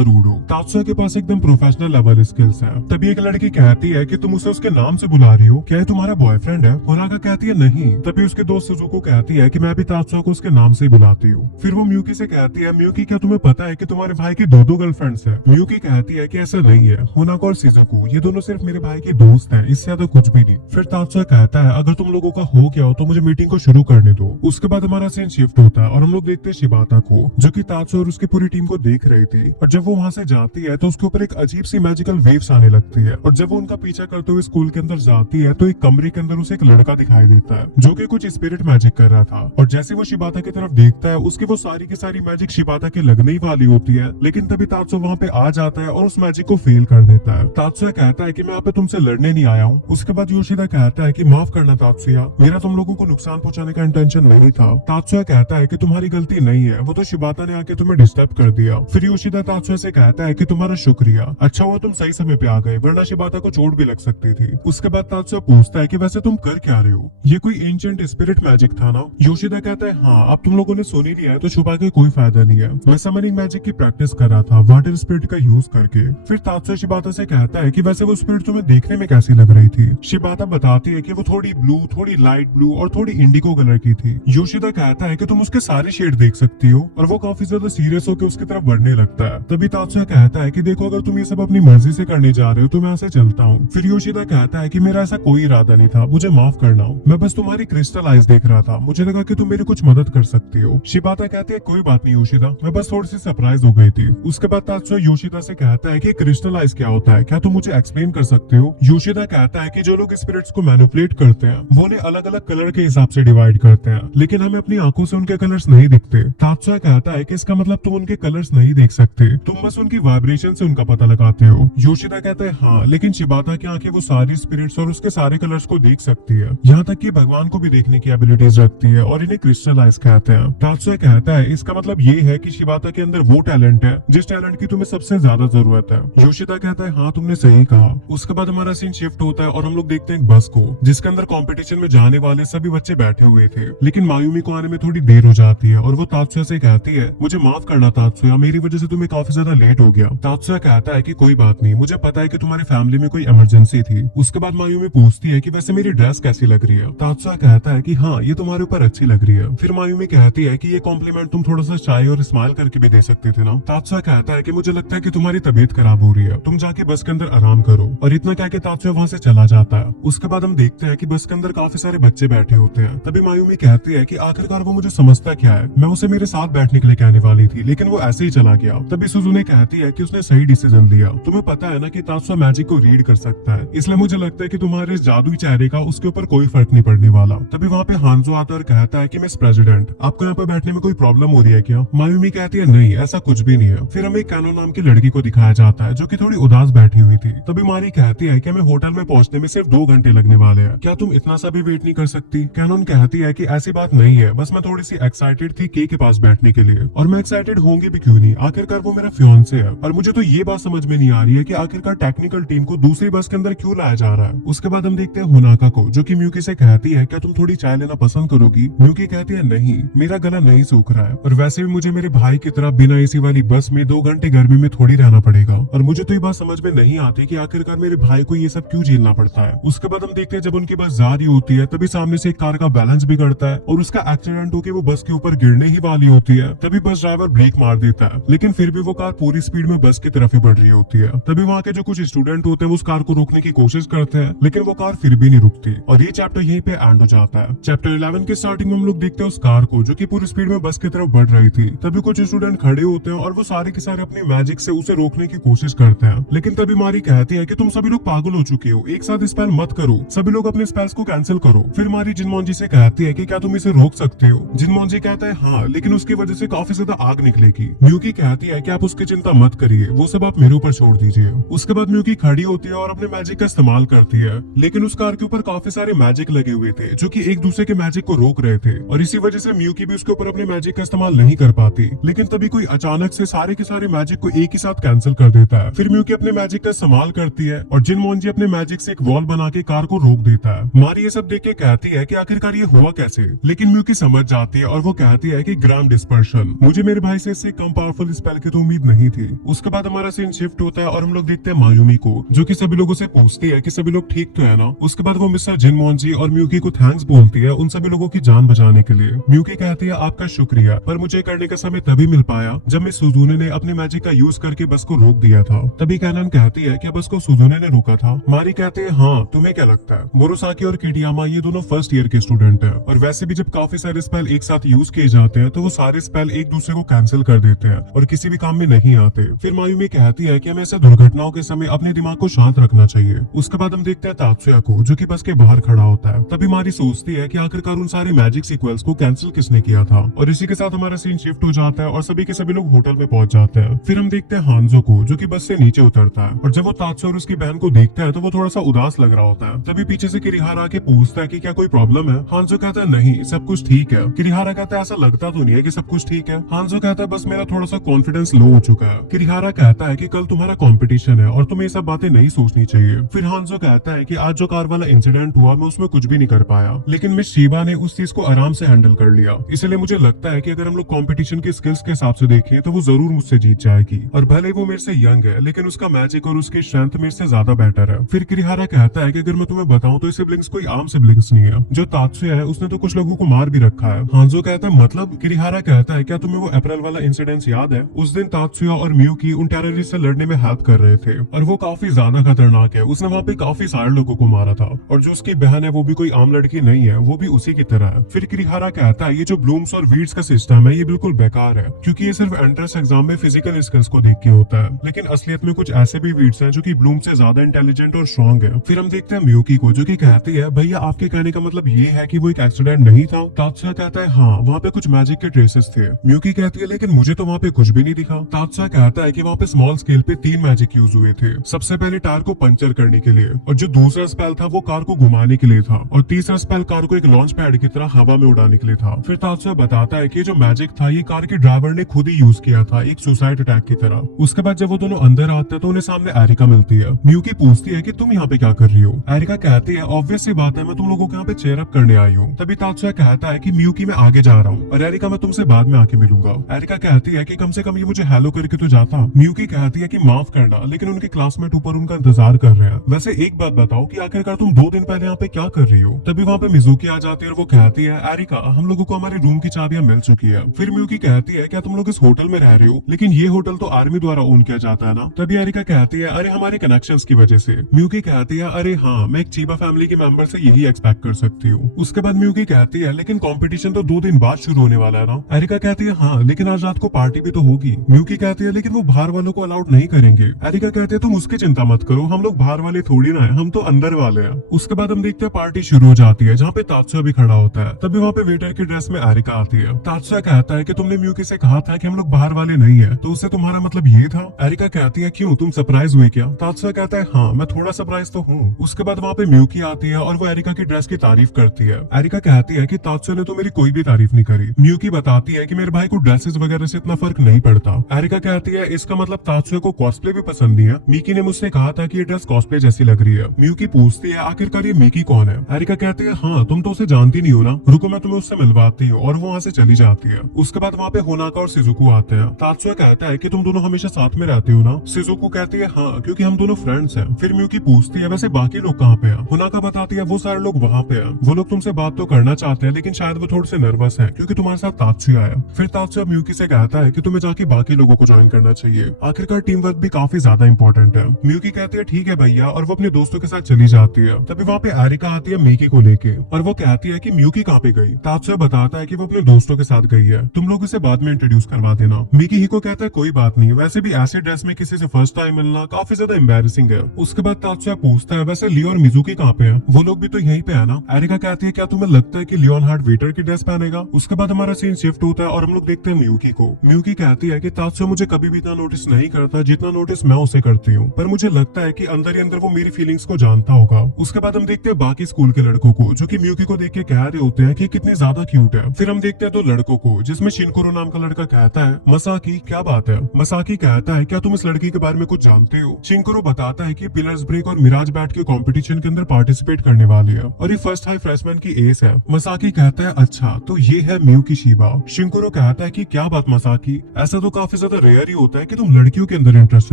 रूड हो, तात्सुया के पास एकदम प्रोफेशनल लेवल स्किल्स है। तभी एक लड़की कहती है कि तुम उसे उसके नाम से बुला रही हो, क्या ये तुम्हारा बॉयफ्रेंड है? होनाका कहती है नहीं। तभी उसके दोस्त सुजुको कहती है कि मैं भी तात्सुया को उसके नाम से ही बुलाती हूँ। फिर वो मियुकी से कहती है मियुकी क्या तुम्हें पता है कि तुम्हारे भाई की दो गर्लफ्रेंड्स है? मियुकी कहती है कि ऐसा नहीं है, होनाका और शिजुको ये दोनों सिर्फ मेरे भाई के दोस्त हैं, इससे ज्यादा कुछ भी नहीं। फिर तात्सुया कहता है अगर तुम लोगों का हो गया हो तो मुझे मीटिंग को शुरू करने दो। उसके बाद हमारा सीन शिफ्ट होता है और हम लोग देखते हैं शिबाता को, जो कि तात्सुया और उसकी पूरी टीम को देख रही थी। और जब वो वहाँ से जाती है तो उसके ऊपर एक अजीब सी मैजिकल वेव्स आने लगती है और जब वो उनका पीछा करते हुए स्कूल के अंदर जाती है तो एक कमरे के अंदर उसे एक लड़का दिखाई देता है जो कि कुछ स्पिरिट मैजिक कर रहा था। और जैसे वो शिबाता की तरफ देखता है उसकी वो सारी की सारी मैजिक शिबाता के लगने ही वाली होती है, लेकिन तभी तात्सुया वहाँ पे आ जाता है और उस मैजिक को फेल कर देता है। तात्सुया कहता है कि मैं यहाँ पे तुमसे लड़ने नहीं आया हूँ। उसके बाद योशिदा कहता है कि माफ करना तात्सुया, मेरा तुम लोगों को नुकसान पहुंचाने का इंटेंशन नहीं था। तात्सुया कहता है कि तुम्हारी गलती नहीं है, वो तो शिबाता ने आके तुम्हें डिस्टर्ब कर दिया। फिर योशिदा तात्सुया से कहता है कि तुम्हारा शुक्रिया, अच्छा हुआ तुम सही समय पे आ गए, वरना शिबाता को चोट भी लग सकती थी। उसके बाद तात्सुया पूछता है कि वैसे तुम कर क्या रहे हो, ये कोई एंशिएंट स्पिरिट मैजिक था ना? योशिदा कहता है हाँ, अब तुम लोगों ने सुन ही लिया है तो छुपा के कोई फायदा नहीं है, मैं समनिंग मैजिक की प्रैक्टिस कर रहा था वाटर स्पिरिट का यूज करके। फिर तात्सुया शिबाता से कहता है कि वैसे वो स्पिरिट तुम्हें देखने में कैसी लग रही थी? शिबाता बताती है कि वो थोड़ी ब्लू, थोड़ी लाइट ब्लू और थोड़ी इंडिगो कलर की थी। योशिदा कहता है कि तुम उसके सारे शेड देख सकती हो और वो काफी ज्यादा सीरियस होकर उसकी तरफ बढ़ने लगता है। तभी तात्सुया कहता है कि देखो अगर तुम ये सब अपनी मर्जी से करने जा रहे हो तो मैं यहाँ से चलता हूँ। फिर योशिदा कहता है कि मेरा ऐसा कोई इरादा नहीं था, मुझे माफ करना हो, मैं बस तुम्हारी क्रिस्टल आइज देख रहा था, मुझे लगा कि तुम मेरी कुछ मदद कर सकती हो। शिबाता कहती है कोई बात नहीं योशिदा, मैं बस थोड़ी सी सरप्राइज हो गई थी। उसके बाद तात्सुया योशिदा से कहता है कि क्रिस्टल आइज क्या होता है, क्या तुम मुझे एक्सप्लेन कर सकते हो? योशिदा कहता है कि जो लोग स्पिरिट्स को मैनिपुलेट करते हैं वो उन्हें अलग अलग कलर के हिसाब से डिवाइड करते हैं, लेकिन हमें अपनी आंखों से उनके कलर्स नहीं दिखते। तात्सुया कहता है कि इसका मतलब तुम उनके कलर्स नहीं देख सकते, तुम बस उनकी वाइब्रेशन से उनका पता लगाते हो। योशिदा कहता है हाँ, लेकिन शिबाता की आंखें वो सारी स्पिरिट्स और उसके सारे कलर्स को देख सकती है, यहाँ तक कि भगवान को भी देखने की एबिलिटीज रखती है और इन्हें क्रिस्टल आइज कहते हैं। तात्सुया कहता है इसका मतलब ये है कि शिबाता के अंदर वो टैलेंट है जिस टैलेंट की तुम्हें सबसे ज्यादा जरूरत है। योशिदा कहता है हाँ तुमने सही कहा। उसके बाद हमारा सीन शिफ्ट होता है और हम लोग देखते हैं एक बस को जिसके अंदर कंपटीशन में जाने वाले सभी बच्चे बैठे हुए थे, लेकिन मायूमी को आने में थोड़ी देर हो जाती है और वो तात्सुया से कहती है मुझे माफ करना तात्सुया, मेरी वजह से तुम्हें काफी ज्यादा लेट हो गया। तात्सुया कहता है कि कोई बात नहीं, मुझे पता है कि तुम्हारी फैमिली में कोई इमरजेंसी थी। उसके बाद मायूमी पूछती है कि वैसे मेरी ड्रेस कैसी लग रही है? तात्सुया कहता है कि हाँ ये तुम्हारे ऊपर अच्छी लग रही है। फिर मायूमी कहती है कि ये कॉम्प्लीमेंट तुम थोड़ा सा चाय और स्माइल करके भी दे सकते थे ना। तात्सुया कहता है कि मुझे लगता है कि तुम्हारी तबीयत खराब हो रही है, तुम जाके बस के अंदर आराम करो। और इतना कह के तात्सुया वहाँ से चला जाता है। उसके बाद हम देखते हैं कि बस के अंदर काफी सारे बच्चे बैठे होते हैं। तभी मायूमी कहती है कि आखिरकार वो मुझे समझता क्या है, मैं उसे मेरे साथ बैठने के लिए कहने वाली थी लेकिन वो ऐसे ही चला गया। तभी सुजुने कहती है कि उसने सही डिसीजन लिया, तुम्हें पता है ना कि तात्सुया मैजिक को रीड कर सकता है, इसलिए मुझे लगता है कि तुम्हारे इस जादुई चेहरे का उसके ऊपर कोई फर्क नहीं पड़ने वाला। तभी वहाँ पे हांजो आता है और कहता है कि मिस प्रेसिडेंट आपको यहाँ पे बैठने में कोई प्रॉब्लम हो रही है क्या? मायूमी कहती है नहीं ऐसा कुछ भी नहीं है। फिर हमें कैनो नाम की लड़की को दिखाया जाता है जो कि थोड़ी उदास बैठी हुई थी। तभी मारी कहती है कि हमें होटल में पहुंचने में सिर्फ 2 घंटे लगने वाले हैं, क्या तुम इतना सा भी वेट नहीं कर सकती? कैनन कहती है कि ऐसी बात नहीं है, बस मैं थोड़ी सी एक्साइटेड थी के पास बैठने के लिए, और मैं एक्साइटेड होंगी भी क्यों नहीं, आखिरकार वो मेरा फियांसे है। और मुझे तो ये बात समझ में नहीं आ रही है कि आखिरकार टेक्निकल टीम को दूसरी बस के अंदर क्यों लाया जा रहा है। उसके बाद हम देखते हैं होनाका को जो कि मियुकी से कहती है क्या तुम थोड़ी चाय लेना पसंद करोगी? मियुकी कहती है नहीं, मेरा गला नहीं सूख रहा है और वैसे भी मुझे मेरे भाई की तरह बिना एसी वाली बस में 2 घंटे गर्मी में थोड़ी रहना पड़ेगा, और मुझे तो ये बात समझ में नहीं आती कि आखिरकार मेरे भाई को ये सब क्यों झेलना पड़ता है। उसके बाद हम देखते हैं जब उनकी बस जा रही होती है तभी सामने से एक कार का बैलेंस बिगड़ता है और उसका एक्सीडेंट होकर वो बस के ऊपर गिरने ही वाली होती है। तभी बस ड्राइवर ब्रेक मार देता है, लेकिन फिर भी वो कार पूरी स्पीड में बस की तरफ ही बढ़ रही होती है। तभी वहाँ के जो कुछ स्टूडेंट होते हैं उस कार को रोकने की कोशिश करते हैं, लेकिन वो कार फिर भी नहीं रुकती और ये चैप्टर यहीं पे एंड हो जाता है। चैप्टर 11 के स्टार्टिंग में हम लोग देखते हैं उस कार को जो कि पूरी स्पीड में बस की तरफ बढ़ रही थी। तभी कुछ स्टूडेंट खड़े होते हैं और वो सारे के सारे अपनी मैजिक से उसे रोकने की कोशिश करते हैं, लेकिन तभी मारी कहती है कि तुम सभी लोग पागल हो चुके हो, एक साथ स्पेल मत करो, सभी लोग अपने स्पेल्स को कैंसिल करो। फिर मारी जिनमोंजी से कहती है कि क्या तुम इसे रोक सकते हो? जिनमोंजी कहता है हाँ, लेकिन उसकी वजह से काफी ज्यादा आग निकलेगी। म्यूकी कहती है कि आप उसकी चिंता मत करिए, वो सब आप मेरे ऊपर छोड़ दीजिए। उसके बाद म्यूकी खड़ी होती है और अपने मैजिक का इस्तेमाल करती है, लेकिन उस कार के ऊपर काफी सारे मैजिक लगे हुए थे जो कि एक दूसरे के मैजिक को रोक रहे थे, और इसी वजह से म्यूकी भी उसके ऊपर अपने मैजिक का इस्तेमाल नहीं कर पाती। लेकिन तभी कोई अचानक से सारे के सारे मैजिक को एक ही साथ कैंसिल कर देता है। फिर म्यूकी अपने मैजिक का इस्तेमाल करती है और जिनमोनजी अपने मैजिक से एक वॉल बना के कार को रोक देता है। मारी ये सब देख के कहती है कि आखिरकार ये हुआ कैसे, लेकिन म्यूकी समझ जाती है और वो कहती है कि ग्राम डिस्पर्शन, मुझे मेरे भाई से इससे कम पावरफुल स्पेल की तो उम्मीद नहीं थी। उसके बाद हमारा सीन शिफ्ट होता है और हम लोग देखते हैं मायूमी को, जो कि सभी लोगों से पूछती है कि सभी लोग ठीक तो है ना। उसके बाद वो मिस्टर जिनमोनजी और म्यूकी को थैंक्स बोलती है उन सभी लोगों की जान बचाने के लिए। म्यूकी कहती है आपका शुक्रिया, पर मुझे करने का समय तभी मिल पाया जब मिस सुजुने ने अपने मैजिक का यूज करके बस को रोक दिया था। तभी कैनन कहती है कि बस को सुजुने ने रोका था। मारी कहते हैं हाँ, तुम्हें क्या लगता है? मोरोसाकी और किडियामा ये दोनों फर्स्ट ईयर के स्टूडेंट है, और वैसे भी जब काफी सारे स्पेल एक साथ यूज किए जाते हैं तो वो सारे स्पेल एक दूसरे को कैंसिल कर देते हैं और किसी भी काम में नहीं आते। फिर मायूमी कहती है कि हमें ऐसे दुर्घटनाओं के समय अपने दिमाग को शांत रखना चाहिए। उसके बाद हम देखते हैं तात्सुया को, जो कि बस के बाहर खड़ा होता है। तभी मारी सोचती है कि आखिरकार उन सारे मैजिक सीक्वेंस को कैंसिल किसने किया था, और इसी के साथ हमारा सीन शिफ्ट हो जाता है और सभी के सभी लोग होटल में पहुंच जाते हैं। फिर हम देखते हैं हांजो को, जो कि बस से नीचे उतरता है, और जब वो तात्सुया और उसकी बहन को देखता है तो वो थोड़ा सा उदास लग रहा होता है। तभी पीछे से किरिहारा आके पूछता है कि क्या कोई प्रॉब्लम है। हांजो कहता है नहीं, सब कुछ ठीक है। किरिहारा कहता है ऐसा लगता तो नहीं है कि सब कुछ ठीक है। हांजो कहता है बस मेरा थोड़ा सा कॉन्फिडेंस लो हो चुका है। किरिहारा कहता है कि कल तुम्हारा कंपटीशन है और तुम्हें ये सब बातें नहीं सोचनी चाहिए। फिर हांजो कहता है कि आज जो कार वाला इंसिडेंट हुआ मैं उसमें कुछ भी नहीं कर पाया, लेकिन मिस शीबा ने उस चीज को आराम से हैंडल कर लिया, इसलिए मुझे लगता है कि अगर हम लोग कंपटीशन के स्किल्स के हिसाब से देखें तो वो जरूर मुझसे जीत जाएगी, और भले वो मेरे से यंग है लेकिन उसका मैजिक और उसकी स्ट्रेंथ मेरे से ज्यादा बेटर है। फिर किरिहारा कहता है कि अगर मैं तुम्हें बताऊं तो सिबलिंग्स कोई आम सिबलिंग्स नहीं है। जो तात्सुया है उसने तो कुछ लोगों को मार भी रखा है। हांजो कहता है मतलब? किरिहारा कहता है क्या तुम्हें वो अप्रैल वाला इंसिडेंट याद है? उस दिन तात्सुया और म्यूकी उन टेररिस्ट से लड़ने में हेल्प कर रहे थे, और वो काफी ज्यादा खतरनाक है। उसने वहाँ पे काफी सारे लोगों को मारा था, और जो उसकी बहन है वो भी कोई आम लड़की नहीं है, वो भी उसी की तरह है। फिर किरिहारा कहता है ये जो ब्लूम्स और वीड्स का सिस्टम है ये बिल्कुल बेकार है, क्योंकि ये सिर्फ एंट्रेंस एग्जाम में फिजिकल स्किल्स को देख के होता है, लेकिन असलियत में कुछ ऐसे भी वीड्स हैं जो कि ब्लूम से ज्यादा इंटेलिजेंट और स्ट्रॉन्ग है। फिर हम देखते हैं म्यूकी को, जो कि कहती है भैया आपके कहने का मतलब ये है कि वो एक एक्सीडेंट नहीं था? तात्सुया कहता है हाँ, वहाँ पे कुछ मैजिक के ट्रेसेस थे। म्यूकी कहती है लेकिन मुझे तो वहाँ पे कुछ भी नहीं दिखा। तात्सुया कहता है कि वहाँ पे स्मॉल स्केल पे 3 मैजिक यूज हुए थे। सबसे पहले टायर को पंचर करने के लिए, और जो दूसरा स्पेल था वो कार को घुमाने के लिए था, और तीसरा स्पेल कार को एक लॉन्च पैड की तरह हवा में उड़ाने के लिए था। फिर तात्सुया बताता है कि जो मैजिक था ये कार के ड्राइवर ने खुद ही यूज किया था, एक सुसाइड अटैक की तरह। उसके बाद जब वो दोनों अंदर आते हैं तो उन्हें सामने एरिका मिलती है। म्यूकी पूछती है कि तुम यहाँ पे क्या कर रही हो? एरिका कहती है ऑब्वियस सी बात है, मैं तुम लोगों के यहाँ पे चेयर अप करने आई हूँ। तभी तात्सुया कहता है कि म्यूकी मैं आगे जा रहा हूँ, और एरिका मैं तुमसे बाद में आके मिलूंगा। एरिका कहती है कि कम से कम ये मुझे हेलो करके तो जाता। म्यूकी कहती है कि माफ करना, लेकिन उनके क्लासमेट ऊपर उनका इंतजार कर रहे हैं। वैसे एक बात बताओ कि आखिरकार तुम 2 दिन पहले यहाँ पे क्या कर रही हो? तभी वहाँ पे मिजुकी आ जाती है और वो कहती है एरिका हम लोगों को हमारे रूम की चाबियां मिल चुकी है। फिर म्यूकी कहती है क्या तुम लोग इस होटल में रह रहे हो? लेकिन ये होटल तो आर्मी द्वारा ओन किया जाता है ना? तभी एरिका कहती है अरे हमारे कनेक्शंस की वजह से। म्यूकी कहती है अरे हाँ, मैं एक चीबा फैमिली के मेंबर से यही एक्सपेक्ट कर सकती हूँ। उसके बाद म्यूकी कहती है लेकिन कंपटीशन तो 2 दिन बाद शुरू होने वाला है ना? एरिका कहती है हाँ, लेकिन आज रात को पार्टी भी तो होगी। म्यूकी कहती है लेकिन वो बाहर वालों को अलाउड नहीं करेंगे। एरिका कहती है तुम उसकी चिंता मत करो, हम लोग बाहर वाले थोड़ी ना है, हम तो अंदर वाले हैं। उसके बाद हम देखते हैं पार्टी शुरू हो जाती है, जहाँ पे तात्सुया भी खड़ा होता है। तभी वहाँ पे वेटर की ड्रेस में एरिका आती है। तात्सुया कहता है कि तुमने म्यूकी से कहा था कि हम लोग बाहर वाले नहीं है, तो उससे तुम्हारा मतलब ये था? एरिका कहती है क्यों, तुम सरप्राइज हुए क्या? तात्सुया कहता है हाँ, मैं थोड़ा सरप्राइज तो हूँ। उसके बाद वहाँ पे म्यूकी आती है और वो एरिका की ड्रेस की तारीफ करती है। एरिका कहती है कि तात्सुया ने तो मेरी कोई भी तारीफ नहीं करी। म्यूकी बताती है कि मेरे भाई को ड्रेसेस वगैरह से इतना फर्क नहीं पड़ता। एरिका कहती है इसका मतलब तात्सुया को कॉस्प्ले भी पसंद नहीं है। मीकी ने मुझसे कहा था कि ये ड्रेस कॉस्प्ले जैसी लग रही है। म्यूकी पूछती है आखिरकार ये मीकी कौन है? एरिका कहती है हाँ, तुम तो उसे जानती नहीं हो ना, रुको मैं तुम्हें उससे मिलवाती हूँ, और वो वहाँ से चली जाती है। उसके बाद वहाँ पे होनाका और शिजुको आते हैं। तात्सुया कहता है कि तुम दोनों हमेशा साथ में रहते हो ना? शिजुको कहती है हाँ, क्योंकि हम दोनों फ्रेंड्स हैं। फिर म्यूकी पूछती है वैसे बाकी लोग कहाँ पे हैं? होनाका बताती है वो सारे लोग वहाँ पे हैं, वो लोग तुमसे बात तो करना चाहते हैं लेकिन शायद वो थोड़े से नर्वस हैं क्योंकि तुम्हारे साथ तात्सुया है। फिर तात्सुया म्यूकी से कहता है कि तुम्हें जाके बाकी लोगों को ज्वाइन करना चाहिए, आखिरकार टीम वर्क भी काफी ज्यादा इंपॉर्टेंट है। म्यूकी कहती है ठीक है भैया, और वो अपने दोस्तों के साथ चली जाती है। तभी वहाँ पे एरिका आती है मीकी को लेके, और वो कहती है कि म्यूकी कहाँ पे गई? तात्सुया बताता है कि वो अपने दोस्तों के साथ गई है, तुम लोग इसे बाद में इंट्रोड्यूस करवा देना। मीकी ही को कहता है कोई बात नहीं, वैसे भी ऐसे ड्रेस में किसी से फर्स्ट टाइम मिलना काफी ज्यादा एम्बैरेसिंग है। उसके बाद तात्सुया पूछता है वैसे लियो और मिजुकी कहाँ पे है? वो लोग भी तो यहीं पे है ना? एरिका कहती है क्या तुम्हें लगता है कि लियोन हार्ट वेटर की ड्रेस पहनेगा? उसके बाद हमारा सीन शिफ्ट होता है और हम लोग देखते हैं म्यूकी को। म्यूकी कहती है कि तात्सुया मुझे कभी भी इतना नोटिस नहीं करता जितना नोटिस मैं उसे करती हूँ, पर मुझे लगता है कि अंदर ही अंदर वो मेरी फीलिंग्स को जानता होगा। उसके बाद हम देखते हैं बाकी स्कूल के लड़कों को जो कि म्यूकी को देख के कह रहे होते हैं कि कितनी ज्यादा क्यूट है। फिर हम देखते हैं दो लड़कों को जिसमें शिनकुरो नाम का लड़का कहता है, मसाकी क्या बात है। मसाकी कहता है, क्या तुम इस लड़की के बारे में कुछ जानते हो। शिनकुरो बताता है कि पिलर्स ब्रेक और मिराज बैट के कंपटीशन के अंदर पार्टिसिपेट करने वाली है और ये फर्स्ट हाई फ्रेशमैन की एस है। मसाकी कहता है, अच्छा तो ये है म्यूकी शिबा। शिनकुरो कहता है कि क्या बात मसाकी, ऐसा तो काफी ज्यादा रेयर ही होता है कि तुम लड़कियों के अंदर इंटरेस्ट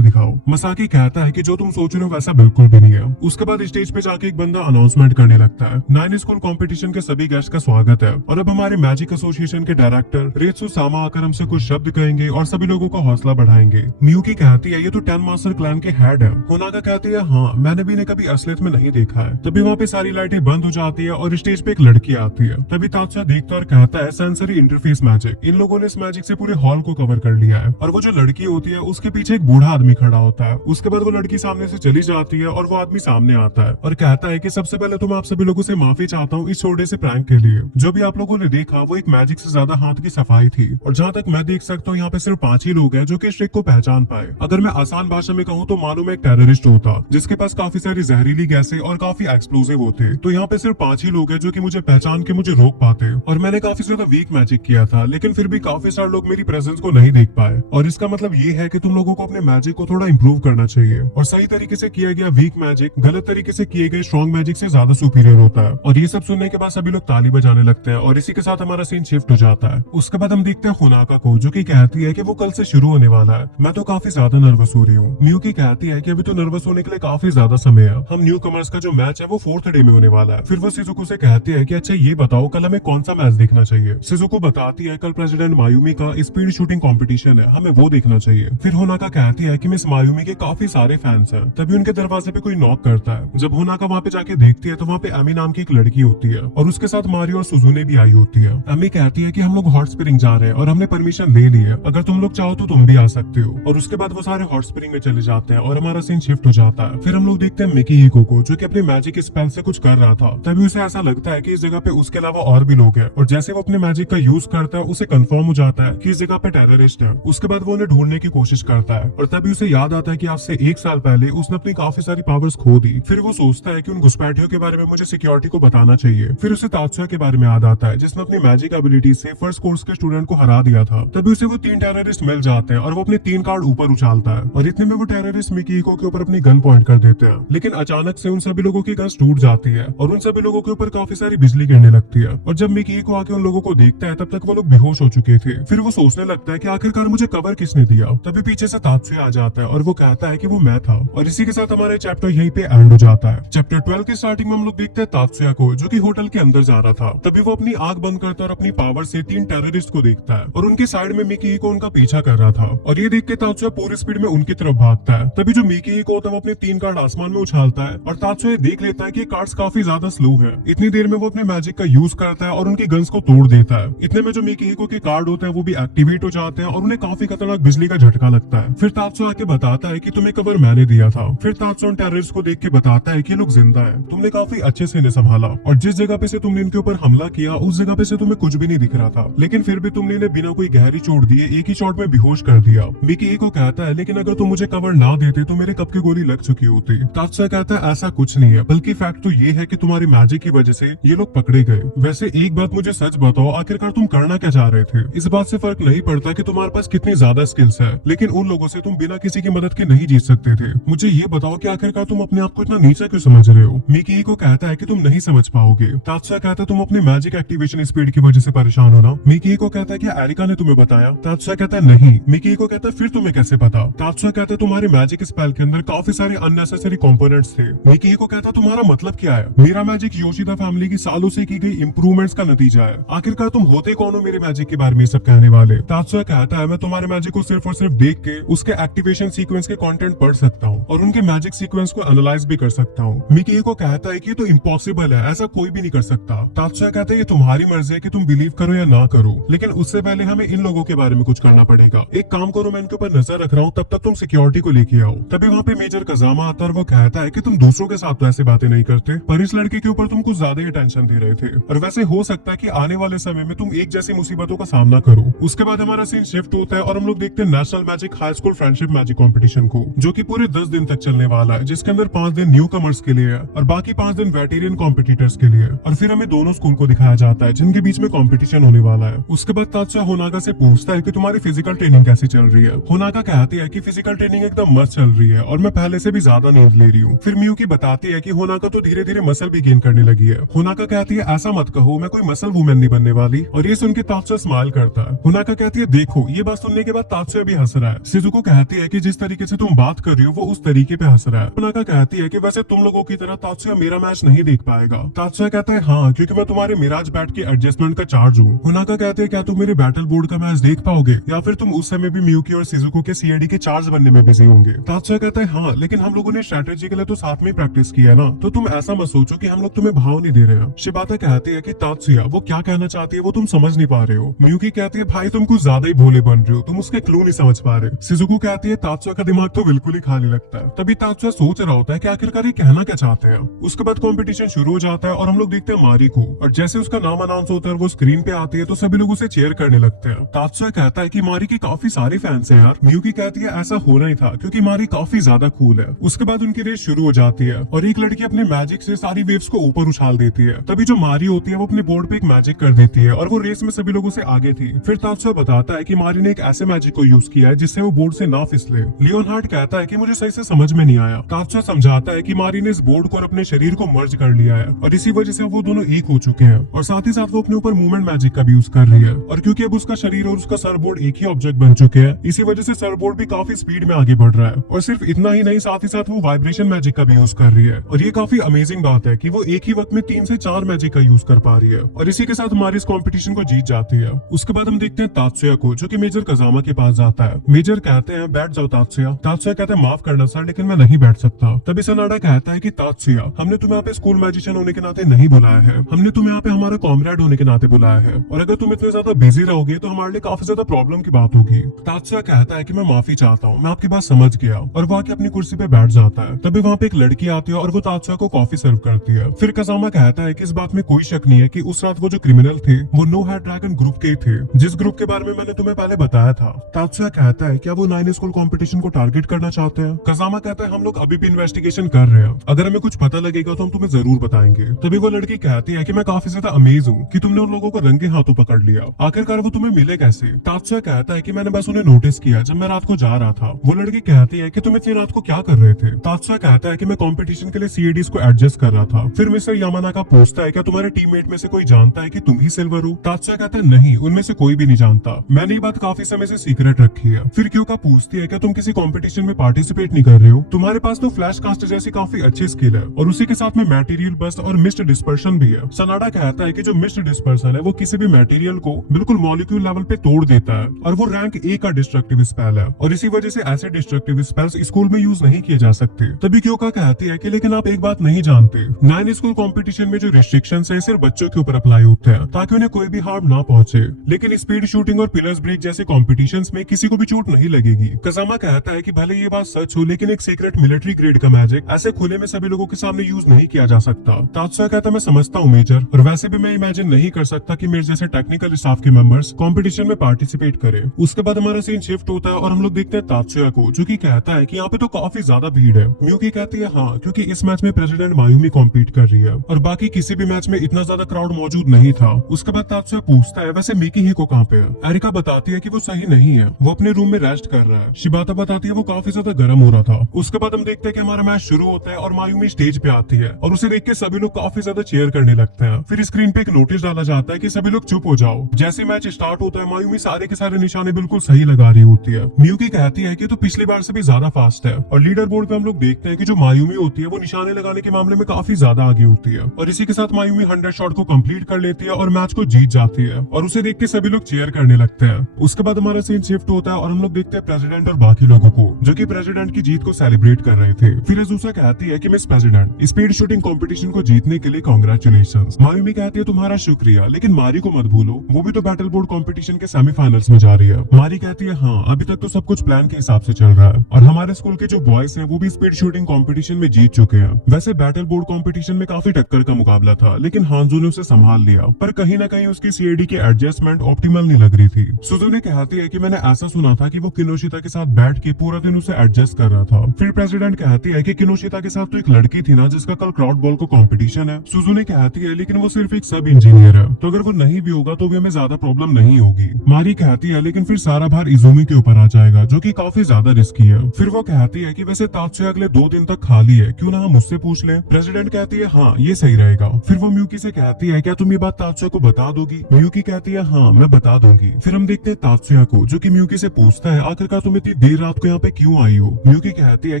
दिखाओ। मसाकी कहता है कि जो तुम सोच रहे हो वैसा बिल्कुल भी नहीं है। उसके बाद स्टेज पे जाके एक बंदा अनाउंसमेंट करने लगता है, 9 स्कूल कंपटीशन के सभी गेस्ट का स्वागत है और अब हमारे मैजिक एसोसिएशन के डायरेक्टर रेत्सु सामा आकर हमसे कुछ शब्द कहेंगे और सभी लोगों का हौसला बढ़ाएंगे। म्यूकी कहती है, ये तो 10 मास्टर क्लैन के हेड है। होनागा कहती है, हाँ मैंने भी इन्हें कभी असलियत में नहीं देखा है। तभी वहाँ पे सारी लाइटें बंद हो जाती है और स्टेज पे एक लड़की आती है। तभी तात्सुया देखता और कहता है, सेंसरी इंटरफेस मैजिक। इन लोगों ने इस मैजिक से पूरे हॉल को कवर कर लिया है। और वो जो लड़की होती है उसके पीछे एक बूढ़ा आदमी खड़ा होता है। उसके बाद वो लड़की सामने से चली जाती है और वो आदमी सामने आता है और कहता है कि सबसे पहले तो मैं आप सभी लोगों से माफी चाहता हूँ इस छोटे से प्रैंक के लिए। जो भी आप लोगों ने देखा वो एक मैजिक से ज्यादा हाथ की सफाई थी और जहाँ तक मैं देख सकता हूँ यहाँ पे सिर्फ 5 ही लोग हैं जो कि इस ट्रिक को पहचान पाए। अगर मैं आसान भाषा में कहूँ तो मालूम एक टेररिस्ट होता जिसके पास काफी सारी जहरीली गैसें और काफी एक्सप्लोसिव होते, तो यहाँ पे सिर्फ 5 ही लोग हैं जो कि मुझे पहचान के मुझे रोक पाते। और मैंने काफी ज्यादा वीक मैजिक किया था लेकिन फिर भी काफी सारे लोग मेरी प्रेजेंस को नहीं देख पाए और इसका मतलब ये है कि तुम लोगों को अपने मैजिक को थोड़ा इंप्रूव करना चाहिए और सही तरीके से किया गया वीक मैजिक गलत तरीके से किए गए स्ट्रॉन्ग मैजिक से ज्यादा सुपीरियर होता है। और ये सब सुनने के बाद सभी लोग ताली बजाने लगते हैं और इसी के साथ हमारा सीन शिफ्ट हो जाता है। उसके बाद हम देखते हैं होनाका को जो कि कहती है कि वो कल से शुरू होने वाला है। मैं तो काफी ज्यादा नर्वस हो रही हूँ। म्यूकी कहती है कि अभी तो नर्वस होने के लिए काफी ज्यादा समय है, हम न्यू कमर्स का जो मैच है वो 4th डे में होने वाला है। फिर वो शिजुको से कहती है कि अच्छा ये बताओ कल हमें कौन सा मैच देखना चाहिए। शिजुको बताती है कल प्रेसिडेंट मायूमी का स्पीड शूटिंग कंपटीशन है, हमें वो देखना चाहिए। फिर होनाका कहती है कि मिस मायूमी के काफी सारे फैंस हैं। तभी उनके दरवाजे पे कोई नॉक करता है। जब होनाका वहाँ पे जाके देखती है तो वहाँ पे एमी नाम की एक लड़की होती है और उसके साथ मारियो और सुजुने भी आई होती है। एमी कहती है कि हम लोग हॉट स्प्रिंग जा रहे हैं और हमने परमिशन ले ली है, अगर तुम लोग चाहो तो तुम भी आ सकते हो। और उसके बाद वो सारे हॉट स्प्रिंग में चले जाते हैं और हमारा सीन शिफ्ट हो जाता है। फिर हम लोग देखते हैं मिकी हिको को जो कि अपने मैजिक स्पेल से कुछ कर रहा था। तभी उसे ऐसा लगता है कि इस जगह पे उसके अलावा और भी लोग हैं और जैसे वो अपने मैजिक का यूज करता है उसे कंफर्म हो जाता है कि इस जगह पे टेररिस्ट है। उसके बाद वो उन्हें ढूंढने की कोशिश करता है और तभी उसे याद आता है कि आज से 1 साल पहले उसने अपनी काफी सारी पावर्स खो दी। फिर वो सोचता है कि उन घुसपैठियों के बारे में मुझे सिक्योरिटी को बताना चाहिए। फिर उसे तात्सुया के बारे में याद आता है जिसने अपनी मैजिक एबिलिटी से फर्स्ट कोर्स के स्टूडेंट को हरा दिया था। तभी उसे वो 3 टेररिस्ट मिल जाते हैं और वो अपने 3 कार्ड ऊपर उछालता है और इतने में वो टेररिस्ट मिकी हिको के ऊपर अपनी गन पॉइंट कर देते हैं। लेकिन अचानक से उन सभी लोगों की गन्स टूट जाती है और उन सभी लोगों के ऊपर काफी सारी बिजली गिरने लगती है। और जब मिकी हिको आके उन लोगों को देखता है तब तक वो लोग बेहोश हो चुके थे। फिर वो सोचने लगता है कि आखिरकार मुझे कवर किसने दिया। तभी पीछे से तात्सुया आ जाता है और वो कहता है कि वो मैं था। और इसी के साथ हमारा चैप्टर यहीं पे एंड हो जाता है। चैप्टर 12 की स्टार्टिंग में हम लोग देखते हैं तात्सुया को जो कि होटल के अंदर जा रहा था। तभी वो अपनी आंख बंद करता है और अपनी पावर से 3 टेररिस्ट को देखता है और उनके साइड में मिकी हिको उनका पीछा कर रहा था। और ये देख के तात्सुया पूरी स्पीड में उनकी तरफ भागता है। तभी जो मिकी हिको होता है वो अपने 3 कार्ड आसमान में उछालता है और तात्सुया देख लेता है कि कार्ड्स काफी ज्यादा स्लो है। इतनी देर में वो अपने मैजिक का यूज करता है और उनकी गन्स को तोड़ देता है। इतने में जो मिकी हिको के कार्ड होते हैं वो भी एक्टिवेट हो जाते हैं और उन्हें काफी खतरनाक बिजली का झटका लगता है। फिर तात्सुया आके बताता है कि तुम्हें कवर मैंने दिया था। फिर तात्सुया उन टेररिस्ट को देख के बताता है कि लोग जिंदा है, तुमने काफी अच्छे से इन्हें संभाला और जिस जगह पे से तुमने इनके ऊपर हमला किया उस जगह पे से तुम्हें कुछ भी नहीं दिख रहा था, लेकिन फिर भी तुमने इन्हें बिना कोई गहरी चोट दिए एक ही शॉट में बेहोश कर दिया। मिकी हिको कहता है लेकिन अगर तुम मुझे कवर ना देते तो मेरे कब की गोली लग चुकी होती। तात्सुया कहता है ऐसा कुछ नहीं है, बल्कि फैक्ट तो ये है कि तुम्हारी मैजिक की वजह से ये लोग पकड़े गए। वैसे एक बात मुझे सच बताओ, आखिरकार तुम करना क्या चाह रहे थे? इस बात से फर्क नहीं पड़ता कि तुम्हारे पास कितनी ज्यादा स्किल्स है, लेकिन उन लोगों से तुम बिना किसी की मदद के नहीं जीत सकते थे। मुझे ये बताओ कि आखिरकार तुम अपने आप को इतना नीचा क्यों समझ रहे हो? मिकी हिको कहता है कि तुम नहीं समझ पाओगे। तात्सुया कहता है तुम अपने मैजिक एक्टिवेशन स्पीड की वजह से परेशान हो ना। मिकी हिको कहता है कि एरिका ने तुम्हें बताया? तात्सुया कहता है नहीं। मिकी हिको कहता है फिर तुम्हें कैसे पता? तात्सुया कहता है तुम्हारे मैजिक स्पेल के अंदर काफी सारे अननेसेसरी कंपोनेंट्स थे। मिकी हिको कहता है तुम्हारा मतलब क्या है? मेरा मैजिक योशिदा फैमिली की सालों से की गई इंप्रूवमेंट्स का नतीजा है। आखिरकार तुम होते कौन हो मेरे मैजिक के बारे में सब कहने वाले? तात्सुया कहता है मैं तुम्हारे मैजिक को सिर्फ और सिर्फ देख के उसके एक्टिवेशन सीक्वेंस के कंटेंट पढ़ सकता हूँ और उनके मैजिक सीक्वेंस को एनालाइज भी कर सकता हूँ। मिकी हिको कहता है कि ये तो इम्पॉसिबल है, ऐसा कोई भी नहीं कर सकता। तात्सुया कहता है ये तुम्हारी मर्जी है कि तुम बिलीव करो या ना करो, लेकिन उससे पहले हमें इन लोगों के बारे में कुछ करना पड़ेगा। एक काम करो, मैं इनके ऊपर नजर रख रहा हूँ, तब तक तुम सिक्योरिटी को लेके आओ। तभी वहाँ पे मेजर कजामा आता है और वो कहता है कि तुम दूसरों के साथ तो ऐसे बातें नहीं करते, पर इस लड़के के ऊपर तुम कुछ ज्यादा ही टेंशन दे रहे थे और वैसे हो सकता है कि आने वाले समय में तुम एक जैसी मुसीबतों का सामना करो। उसके बाद हमारा सीन शिफ्ट होता है और हम लोग देखते हैं national magic high school friendship magic competition को, जो कि पूरे 10 दिन तक चलने वाला है, जिसके अंदर 5 दिन न्यू कमर्स के लिए है और बाकी 5 दिन वेटेरियन कॉम्पिटिटर्स के लिए। और फिर हमें दोनों स्कूल को दिखाया जाता है जिनके बीच में कंपटीशन होने वाला है। उसके बाद तात्सुया होनागा से पूछता है कि तुम्हारी फिजिकल ट्रेनिंग कैसी चल रही है। होनागा कहती है कि फिजिकल ट्रेनिंग एकदम मस्त चल रही है और मैं पहले से भी ज्यादा नींद ले रही हूँ। फिर मियुकी बताती है कि होनागा तो धीरे धीरे मसल भी गेन करने लगी है। होनागा कहती है ऐसा मत कहो, मैं कोई मसल वुमेन नहीं बनने वाली। और ये सुन के तात्सुया स्माइल करता है। होनागा कहती है देखो, ये बात सुनने के बाद तात्सुया भी हंस रहा है। शिजुको कहती है कि जिस तरीके से तुम बात कर रही हो वो उस तरीके पे हंस रहा है। होनागा कहती है कि वैसे तुम लोगों की तरह तात्सुया मेरा मैच नहीं देख पाएगा। तात्सुया कहता है हाँ, क्योंकि मैं तुम्हारे मिराज बैट के एडजस्टमेंट का चार्ज हूँ। होनागा कहते हैं क्या तुम मेरे बैटल बोर्ड का मैच देख पाओगे, या फिर तुम उस समय भी मियुकी और शिजुको के सीआईडी के चार्ज बनने में बिजी होंगे। तात्सुया कहता है हाँ, लेकिन हम लोगों ने स्ट्रेटेजी के लिए तो साथ में प्रैक्टिस किया है ना, तो तुम ऐसा मत सोचो कि हम लोग तुम्हें भाव नहीं दे रहे हैं। शिबाता कहती है कि तात्सुया वो क्या कहना चाहती है वो तुम समझ नहीं पा रहे हो। मियुकी कहती है भाई तुम कुछ ज्यादा ही भोले बन रहे हो, तुम उसके क्लू नहीं समझ पा रहे। शिजुको कहती है तात्सुया का दिमाग तो बिल्कुल ही खाली लगता है। तभी तात्सुया सोच रहा होता है कि आखिरकार ये कहना क्या चाहते हैं। उसके बाद कंपटीशन शुरू हो जाता है और हम लोग देखते हैं मारी को, और जैसे उसका नाम अनाउंस होता है और वो स्क्रीन पे आती है तो सभी लोग उसे चेयर करने लगते हैं। तात्सुया कहता है कि मारी के काफी सारे फैंस हैं यार। मियुकी कहती है ऐसा होना ही था क्योंकि मारी काफी ज्यादा कूल है। उसके बाद उनकी रेस शुरू हो जाती है और एक लड़की अपने मैजिक से सारी वेव्स को ऊपर उछाल देती है। तभी जो मारी होती है वो अपने बोर्ड पे एक मैजिक कर देती है और वो रेस में सभी लोगों से आगे थी। फिर तात्सुया बताता है कि मारी ने एक ऐसे मैजिक को यूज किया है जिससे वो बोर्ड से ना फिसले। लियोनहार्ड कहता है कि मुझे सही से समझ में नहीं आया। तात्सुया समझाता है कि मारी ने इस बोर्ड को और अपने शरीर को मर्ज कर लिया है और इसी वजह से वो दोनों एक हो चुके हैं, और साथ ही साथ वो अपने ऊपर मूवमेंट मैजिक का भी यूज कर रही है। और क्योंकि अब उसका शरीर और उसका सरबोर्ड एक ही ऑब्जेक्ट बन चुके हैं, इसी वजह से सरबोर्ड भी काफी स्पीड में आगे बढ़ रहा है। और सिर्फ इतना ही नहीं, साथ ही साथ वो वाइब्रेशन मैजिक का भी यूज कर रही है। और ये काफी अमेजिंग बात है कि वो एक ही वक्त में 3 से 4 मैजिक का यूज कर पा रही है, और इसी के साथ हमारी इस कॉम्पिटिशन को जीत जाती है। उसके बाद हम देखते हैं तात्सुया को, जो कि मेजर कजामा के पास जाता है। मेजर कहते हैं बैठ जाओ तात्सुया। तात्सुया कहते हैं माफ करना सर, लेकिन मैं नहीं बैठ सकता। तभी सनाडा कहता है कि तात्सुया, हमने तुम्हें यहाँ पे स्कूल मैजिशियन होने के नाते नहीं बुलाया है, हमने तुम्हें यहाँ पे हमारा कॉमरेड होने के नाते बुलाया है, और अगर तुम इतने ज्यादा बिजी रहोगे तो हमारे लिए काफी ज्यादा प्रॉब्लम की बात होगी। तात्सुया कहता है कि मैं माफी चाहता हूँ, मैं आपकी बात समझ गया, और वो आके अपनी कुर्सी पे बैठ जाता है। तभी वहाँ पे एक लड़की आती है और वो तात्सुया को कॉफी सर्व करती है। फिर कजामा कहता है कि इस बात में कोई शक नहीं है कि उस रात वो जो क्रिमिनल थे वो नो हेड ड्रैगन ग्रुप के थे, जिस ग्रुप के बारे में मैंने तुम्हें पहले बताया था। तात्सुया कहता है क्या वो 9 स्कूल कंपटीशन को टारगेट करना चाहते हैं। कजामा कहता है हम लोग अभी भी इन्वेस्टिगेशन कर रहे हैं, अगर हमें कुछ पता लगेगा तो हम तुम्हें जरूर बताएंगे। तभी वो लड़की कहती है कि मैं काफी ज्यादा अमेज हूँ कि तुमने उन लोगों को रंगे हाथों पकड़ लिया, आखिरकार वो तुम्हें मिले कैसे। तात्सुया कहता है कि मैंने बस उन्हें नोटिस किया जब मैं रात को जा रहा था। वो लड़की कहती है कि तुम इतनी रात को क्या कर रहे थे। तात्सुया कहता है कि मैं कंपटीशन के लिए सीएडीज को एडजस्ट कर रहा था। फिर मिस्टर यामानाका पूछता है क्या तुम्हारे टीममेट में से कोई जानता है कि तुम ही सिल्वर हो। तात्सुया कहता है नहीं, उनमें से कोई भी नहीं जानता, मैंने ये बात काफी समय से सीक्रेट रखी है। फिर क्योंका पूछती है क्या तुम किसी कंपटीशन में पार्टिसिपेट नहीं कर रहे हो, तुम्हारे पास तो फ्लैश कास्टर जैसी काफी अच्छी स्किल है, और उसी के साथ में मटेरियल बस्ट और मिस्ट डिस्पर्शन भी है। सनाडा कहता है कि जो मिस्ट डिस्पर्शन है वो किसी भी मटेरियल को बिल्कुल मॉलिक्यूल लेवल पे तोड़ देता है, और वो रैंक ए का डिस्ट्रक्टिव स्पेल है, और इसी वजह से ऐसे डिस्ट्रक्टिव स्पेल्स स्कूल में यूज नहीं किए जा सकते। तभी क्योका कहती है कि लेकिन आप एक बात नहीं जानते, 9 स्कूल कंपटीशन में जो रिस्ट्रिक्शंस है सिर्फ बच्चों के ऊपर अप्लाई होते हैं ताकि उन्हें कोई भी हार्म ना पहुंचे, लेकिन स्पीड शूटिंग और पिलर्स ब्रेक जैसे कॉम्पिटिशन्स में किसी को भी चोट नहीं लगेगी। कजामा कहता है कि भले ये बात सच हो, लेकिन एक सीक्रेट मिलिट्री ग्रेड का मैजिक ऐसे खुले में सभी लोगों के सामने यूज नहीं किया जा सकता। तात्सुया कहता मैं समझता हूँ मेजर, और वैसे भी मैं इमेजिन नहीं कर सकता कि मेरे जैसे टेक्निकल स्टाफ के मेंबर्स कंपटीशन में पार्टिसिपेट करें। उसके बाद हमारा सीन शिफ्ट होता है और हम लोग देखते हैं तात्सुया को, जो कि कहता है कि यहाँ पे तो काफी ज्यादा भीड़ है। मियुकी कहती है हाँ, क्योंकि इस मैच में प्रेसिडेंट मायुमी कॉम्पीट कर रही है, और बाकी किसी भी मैच में इतना ज्यादा क्राउड मौजूद नहीं था। उसके बाद तात्सुया पूछता है वैसे मिकी ही को कहाँ पे है। एरिका बताती है कि वो सही नहीं है, वो अपने रूम में रेस्ट कर रहा है। शिबाता बताती है वो काफी ज्यादा गर्म हो रहा था। उसके बाद हम देखते हैं कि हमारा मैच शुरू होता है और मायुमी स्टेज पे आती है, और उसे देख के सभी लोग काफी ज्यादा चीयर करने लगते हैं। फिर स्क्रीन पे एक नोटिस डाला जाता है कि सभी लोग चुप हो जाओ। जैसे मैच स्टार्ट होता है मायुमी सारे के सारे निशाने बिल्कुल सही लगा रही होती है। मियुकी कहती है कि तो पिछली बार से भी ज्यादा फास्ट है, और लीडर बोर्ड पे हम लोग देखते हैं कि जो मायुमी होती है वो निशाने लगाने के मामले में काफी ज्यादा आगे होती है, और इसी के साथ मायुमी 100 शॉट को कंप्लीट कर लेती है और मैच को जीत जाती है, और उसे देख के सभी लोग चीयर करने लगते हैं। उसके बाद हमारा सीन शिफ्ट होता है और हम लोग देखते हैं प्रेसिडेंट और बाकी लोगों को, जो कि प्रेसिडेंट की जीत को सेलिब्रेट कर रहे थे। फिर अज़ूसा कहती है कि miss president, speed shooting competition को जीतने के लिए कांग्रेचुलेशंस। मायुमी कहती है तुम्हारा शुक्रिया, लेकिन मारी को मत भूलो, वो भी तो बैटल बोर्ड कंपटीशन के सेमीफाइनल्स में जा रही है। मारी कहती है हाँ, अभी तक तो सब कुछ प्लान के हिसाब से चल रहा है, और हमारे स्कूल के जो बॉयज हैं वो भी स्पीड शूटिंग कंपटीशन में जीत चुके हैं। वैसे बैटल बोर्ड कंपटीशन में काफी टक्कर का मुकाबला था, लेकिन हांजो ने उसे संभाल लिया, पर कहीं ना कहीं उसकी सीएडी के एडजस्टमेंट, ऑप्टिमल नहीं लग रही थी। सुजुने कहती है कि मैंने ऐसा सुना था कि वो किनोशिता के साथ बैठ के पूरा दिन उसे एडजस्ट कर रहा था। फिर प्रेसिडेंट कहती है कि किनोशिता के साथ तो एक लड़की थी ना जिसका कल क्राउड बॉल को कंपटीशन है। सुजुने कहती है लेकिन वो सिर्फ एक सब इंजीनियर है, तो अगर वो नहीं भी होगा तो भी हमें ज्यादा प्रॉब्लम नहीं होगी। मारी कहती है लेकिन फिर सारा भार इजुमी के ऊपर आ जाएगा जो कि काफी ज्यादा रिस्की है। फिर वो कहती है कि वैसे तात्सुया अगले 2 दिन तक खाली है, क्यों ना हम उससे पूछ लें। प्रेसिडेंट कहती है हाँ ये सही रहेगा। फिर वो म्यूकी से कहती है क्या तुम ये बात तात्सुया को बता दोगी। म्यूकी कहती है हाँ मैं बता दूंगी। फिर हम देखते हैं तात्सुया को जो कि म्यूकी से पूछता है आखिरकार तुम इतनी देर रात को यहाँ पे क्यों आई हो। म्यूकी कहती है